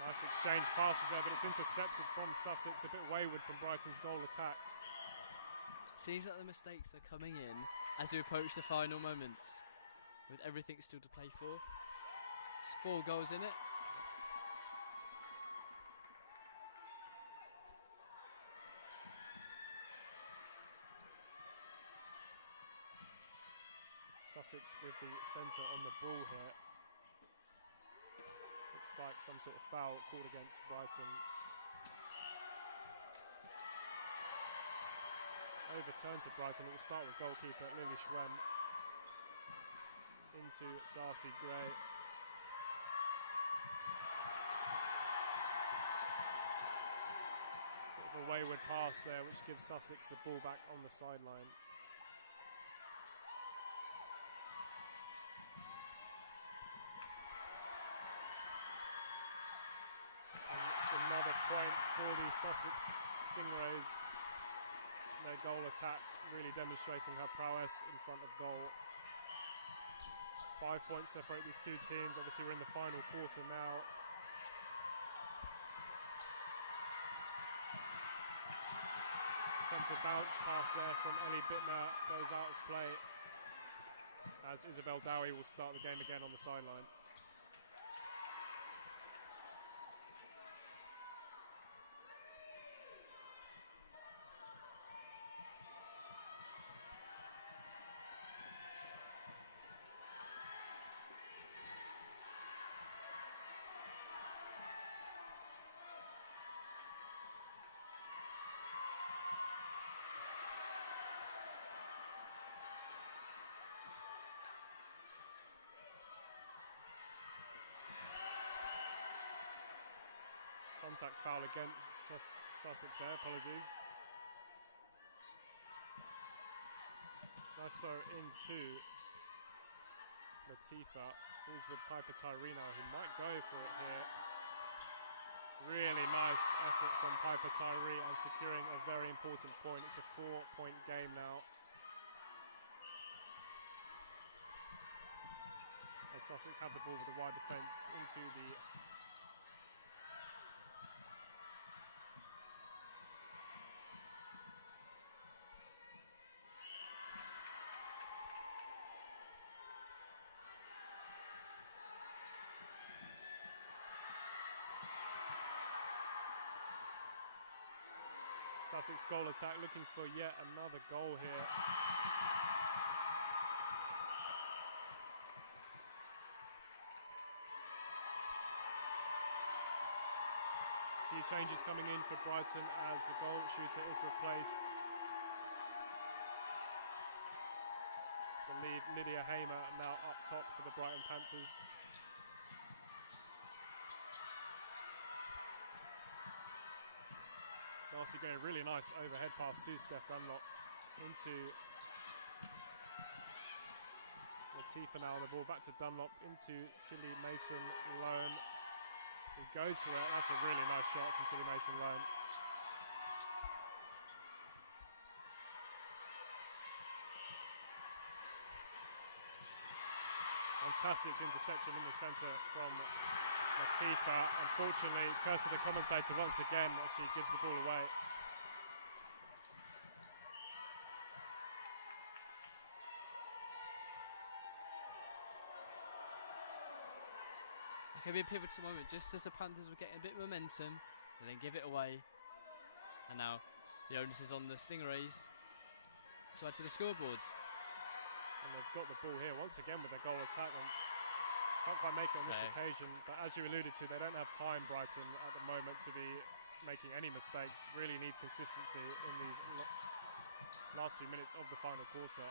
Nice exchange passes there, but it's intercepted from Sussex, a bit wayward from Brighton's goal attack. Seems like the mistakes are coming in as we approach the final moments, with everything still to play for. There's 4 goals in it. Sussex with the centre on the ball here. Looks like some sort of foul called against Brighton. Overturned to Brighton. It will start with goalkeeper Lily Schwem into Darcy Gray. Bit of a wayward pass there, which gives Sussex the ball back on the sideline. And it's another point for the Sussex Stingrays. Their goal attack really demonstrating her prowess in front of goal. 5 points separate these two teams. Obviously we're in the final quarter now. Attempted bounce pass there from Ellie Bittner goes out of play as Isabel Dowie will start the game again on the sideline. contact foul against Sussex there, apologies. Nice throw into Latifa. Balls with Piper Tyree now, who might go for it here. Really nice effort from Piper Tyree and securing a very important point. It's a 4-point game now. As Sussex have the ball with a wide defence into the Sussex goal attack, looking for yet another goal here. A few changes coming in for Brighton as the goal shooter is replaced. I believe Lydia Hamer now up top for the Brighton Panthers. Darcy getting a really nice overhead pass to Steph Dunlop into Latifa now on the ball, back to Dunlop into Tilly Mason-Lone. He goes for it, that's a really nice shot from Tilly Mason-Lone. Fantastic interception in the centre from Latifa. Unfortunately, curse of the commentator once again as she gives the ball away. It could be a pivotal moment, just as the Panthers were getting a bit of momentum, and then give it away. And now the onus is on the Stingrays to add to the scoreboards. And they've got the ball here once again with their goal attack. And can't quite make it on this occasion, but as you alluded to, they don't have time, Brighton, at the moment to be making any mistakes. Really need consistency in these last few minutes of the final quarter.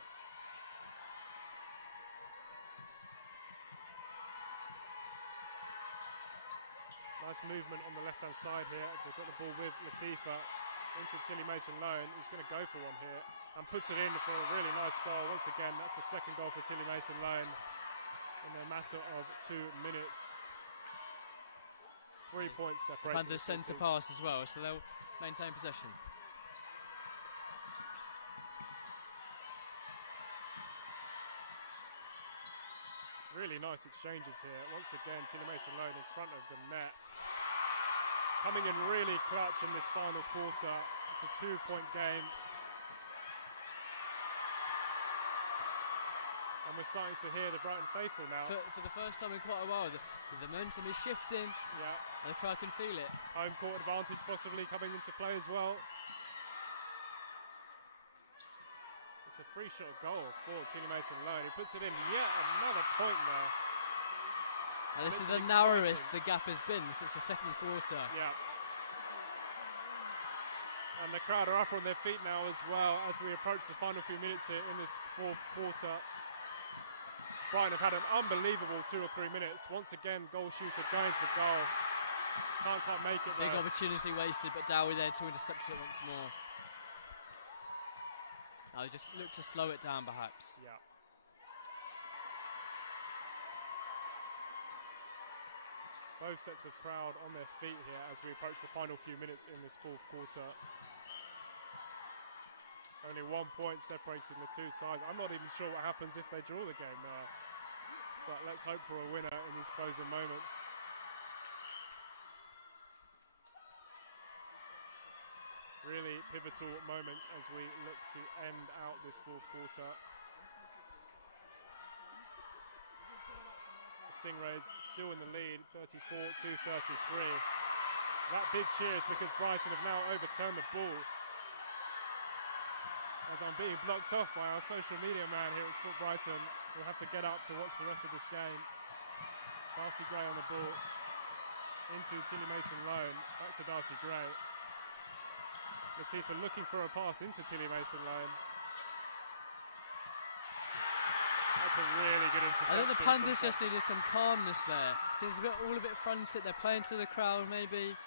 Nice movement on the left-hand side here as they've got the ball with Latifa into Tilly Mason-Lone, who's going to go for one here and puts it in for a really nice goal. Once again, that's the second goal for Tilly Mason-Lone in a matter of 2 minutes. 3 points separated. Panthers centre pass as well, so they'll maintain possession. Really nice exchanges here. Once again, Tilly Mason-Lone in front of the net. Coming in really clutch in this final quarter. It's a 2-point game. And we're starting to hear the Brighton faithful now. For the first time in quite a while, the momentum is shifting. Yeah. And the crowd can feel it. Home court advantage possibly coming into play as well. It's a free shot goal for Tilly Mason-Lone. He puts it in, yet another point there. And this is the narrowest the gap has been since the second quarter. Yeah. And the crowd are up on their feet now as well as we approach the final few minutes here in this fourth quarter. Brighton have had an unbelievable 2 or 3 minutes. Once again, goal shooter going for goal. Can't quite make it there. Big opportunity wasted, but Dowie there to intercept it once more. Now they just look to slow it down perhaps. Yeah. Both sets of crowd on their feet here as we approach the final few minutes in this fourth quarter. Only 1 point separating the two sides. I'm not even sure what happens if they draw the game there. But let's hope for a winner in these closing moments. Really pivotal moments as we look to end out this fourth quarter. The Stingrays still in the lead, 34-33. That big cheer is because Brighton have now overturned the ball. As I'm being blocked off by our social media man here at Sport Brighton, we'll have to get up to watch the rest of this game. Darcy Gray on the ball, into Tilly Mason-Lone, back to Darcy Gray. Latifa looking for a pass into Tilly Mason-Lone. That's a really good interception. I think the Panthers just needed some calmness there. Seems all a bit frantic, they're playing to the crowd maybe.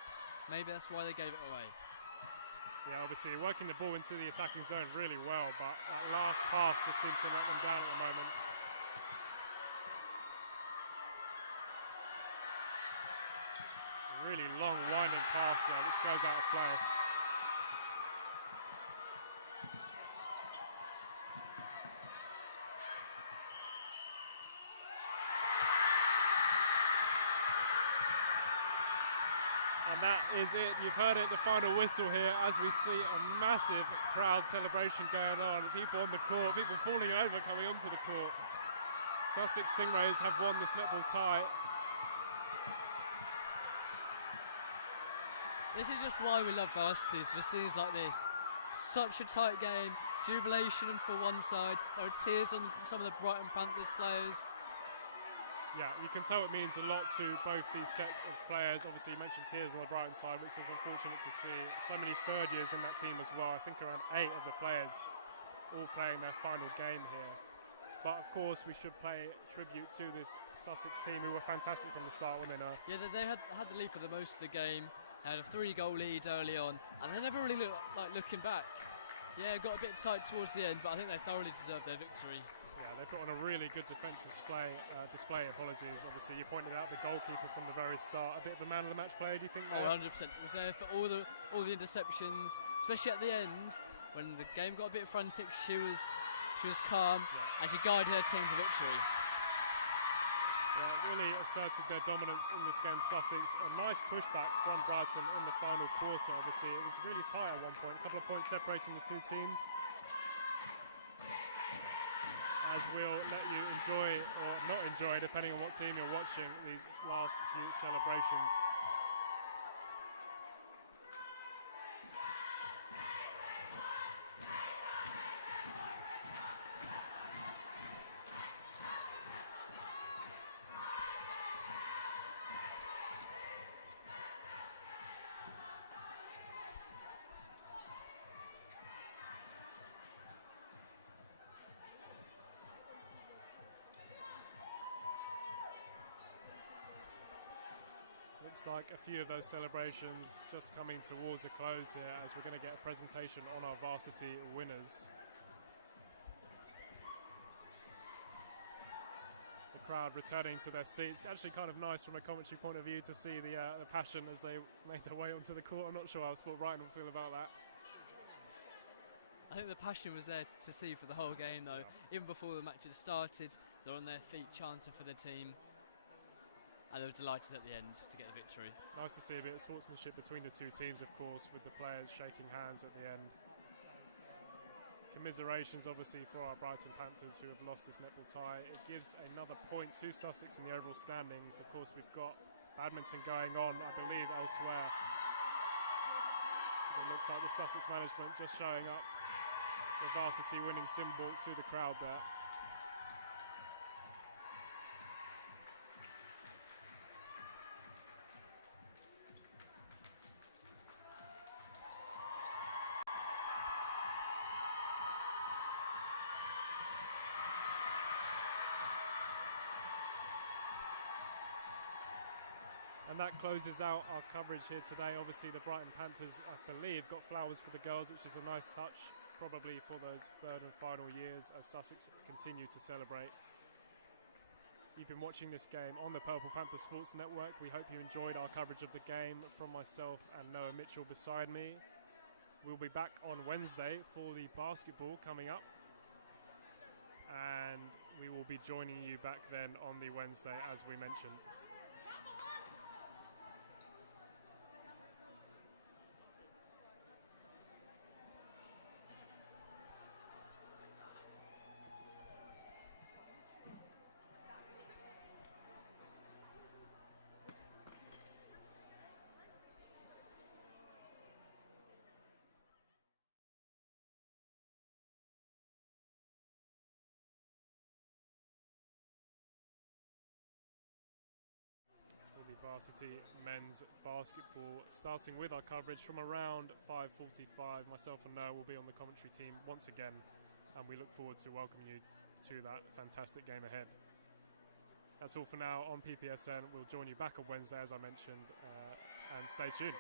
maybe that's why they gave it away. Yeah, obviously working the ball into the attacking zone really well, but that last pass just seems to let them down at the moment. A really long winding pass there, which goes out of play. And that is it. You've heard it, the final whistle here, as we see a massive crowd celebration going on. People on the court, people falling over coming onto the court. Sussex Stingrays have won this netball tie. This is just why we love varsities, for scenes like this. Such a tight game, jubilation for one side, there are tears on some of the Brighton Panthers players. Yeah, you can tell it means a lot to both these sets of players. Obviously, you mentioned tears on the Brighton side, which is unfortunate to see. So many third years in that team as well. I think around 8 of the players all playing their final game here. But of course, we should pay tribute to this Sussex team who were fantastic from the start, weren't they? Yeah, they had the lead for the most of the game. They had a 3-goal lead early on, and they never really looked like looking back. Yeah, it got a bit tight towards the end, but I think they thoroughly deserved their victory. Yeah, they put on a really good defensive display. Apologies. Obviously, you pointed out the goalkeeper from the very start. A bit of a man of the match player, do you think? Oh, 100%. It was there for all the interceptions, especially at the end when the game got a bit frantic. She was calm, and she guided her team to victory. Yeah, really asserted their dominance in this game, Sussex. A nice pushback from Brighton in the final quarter. Obviously, it was really tight at one point. A couple of points separating the two teams. As we'll let you enjoy or not enjoy, depending on what team you're watching, these last few celebrations. Looks like a few of those celebrations just coming towards a close here, as we're going to get a presentation on our varsity winners. The crowd returning to their seats. Actually kind of nice from a commentary point of view to see the passion as they made their way onto the court. I'm not sure how Sport Brighton will feel about that. I think the passion was there to see for the whole game though. Yeah. Even before the match had started, they're on their feet chanting for their team. And they were delighted at the end to get the victory. Nice to see a bit of sportsmanship between the two teams, of course, with the players shaking hands at the end. Commiserations, obviously, for our Brighton Panthers who have lost this netball tie. It gives another point to Sussex in the overall standings. Of course, we've got badminton going on, I believe, elsewhere. It looks like the Sussex management just showing up the varsity winning symbol to the crowd there. And that closes out our coverage here today. Obviously, the Brighton Panthers, I believe, got flowers for the girls, which is a nice touch, probably for those third and final years as Sussex continue to celebrate. You've been watching this game on the Purple Panthers Sports Network. We hope you enjoyed our coverage of the game from myself and Noah Mitchell beside me. We'll be back on Wednesday for the basketball coming up. And we will be joining you back then on the Wednesday, as we mentioned. Varsity men's basketball, starting with our coverage from around 5:45. Myself and Noah will be on the commentary team once again, and we look forward to welcoming you to that fantastic game ahead. That's all for now on PPSN. We'll join you back on Wednesday, as I mentioned, and stay tuned.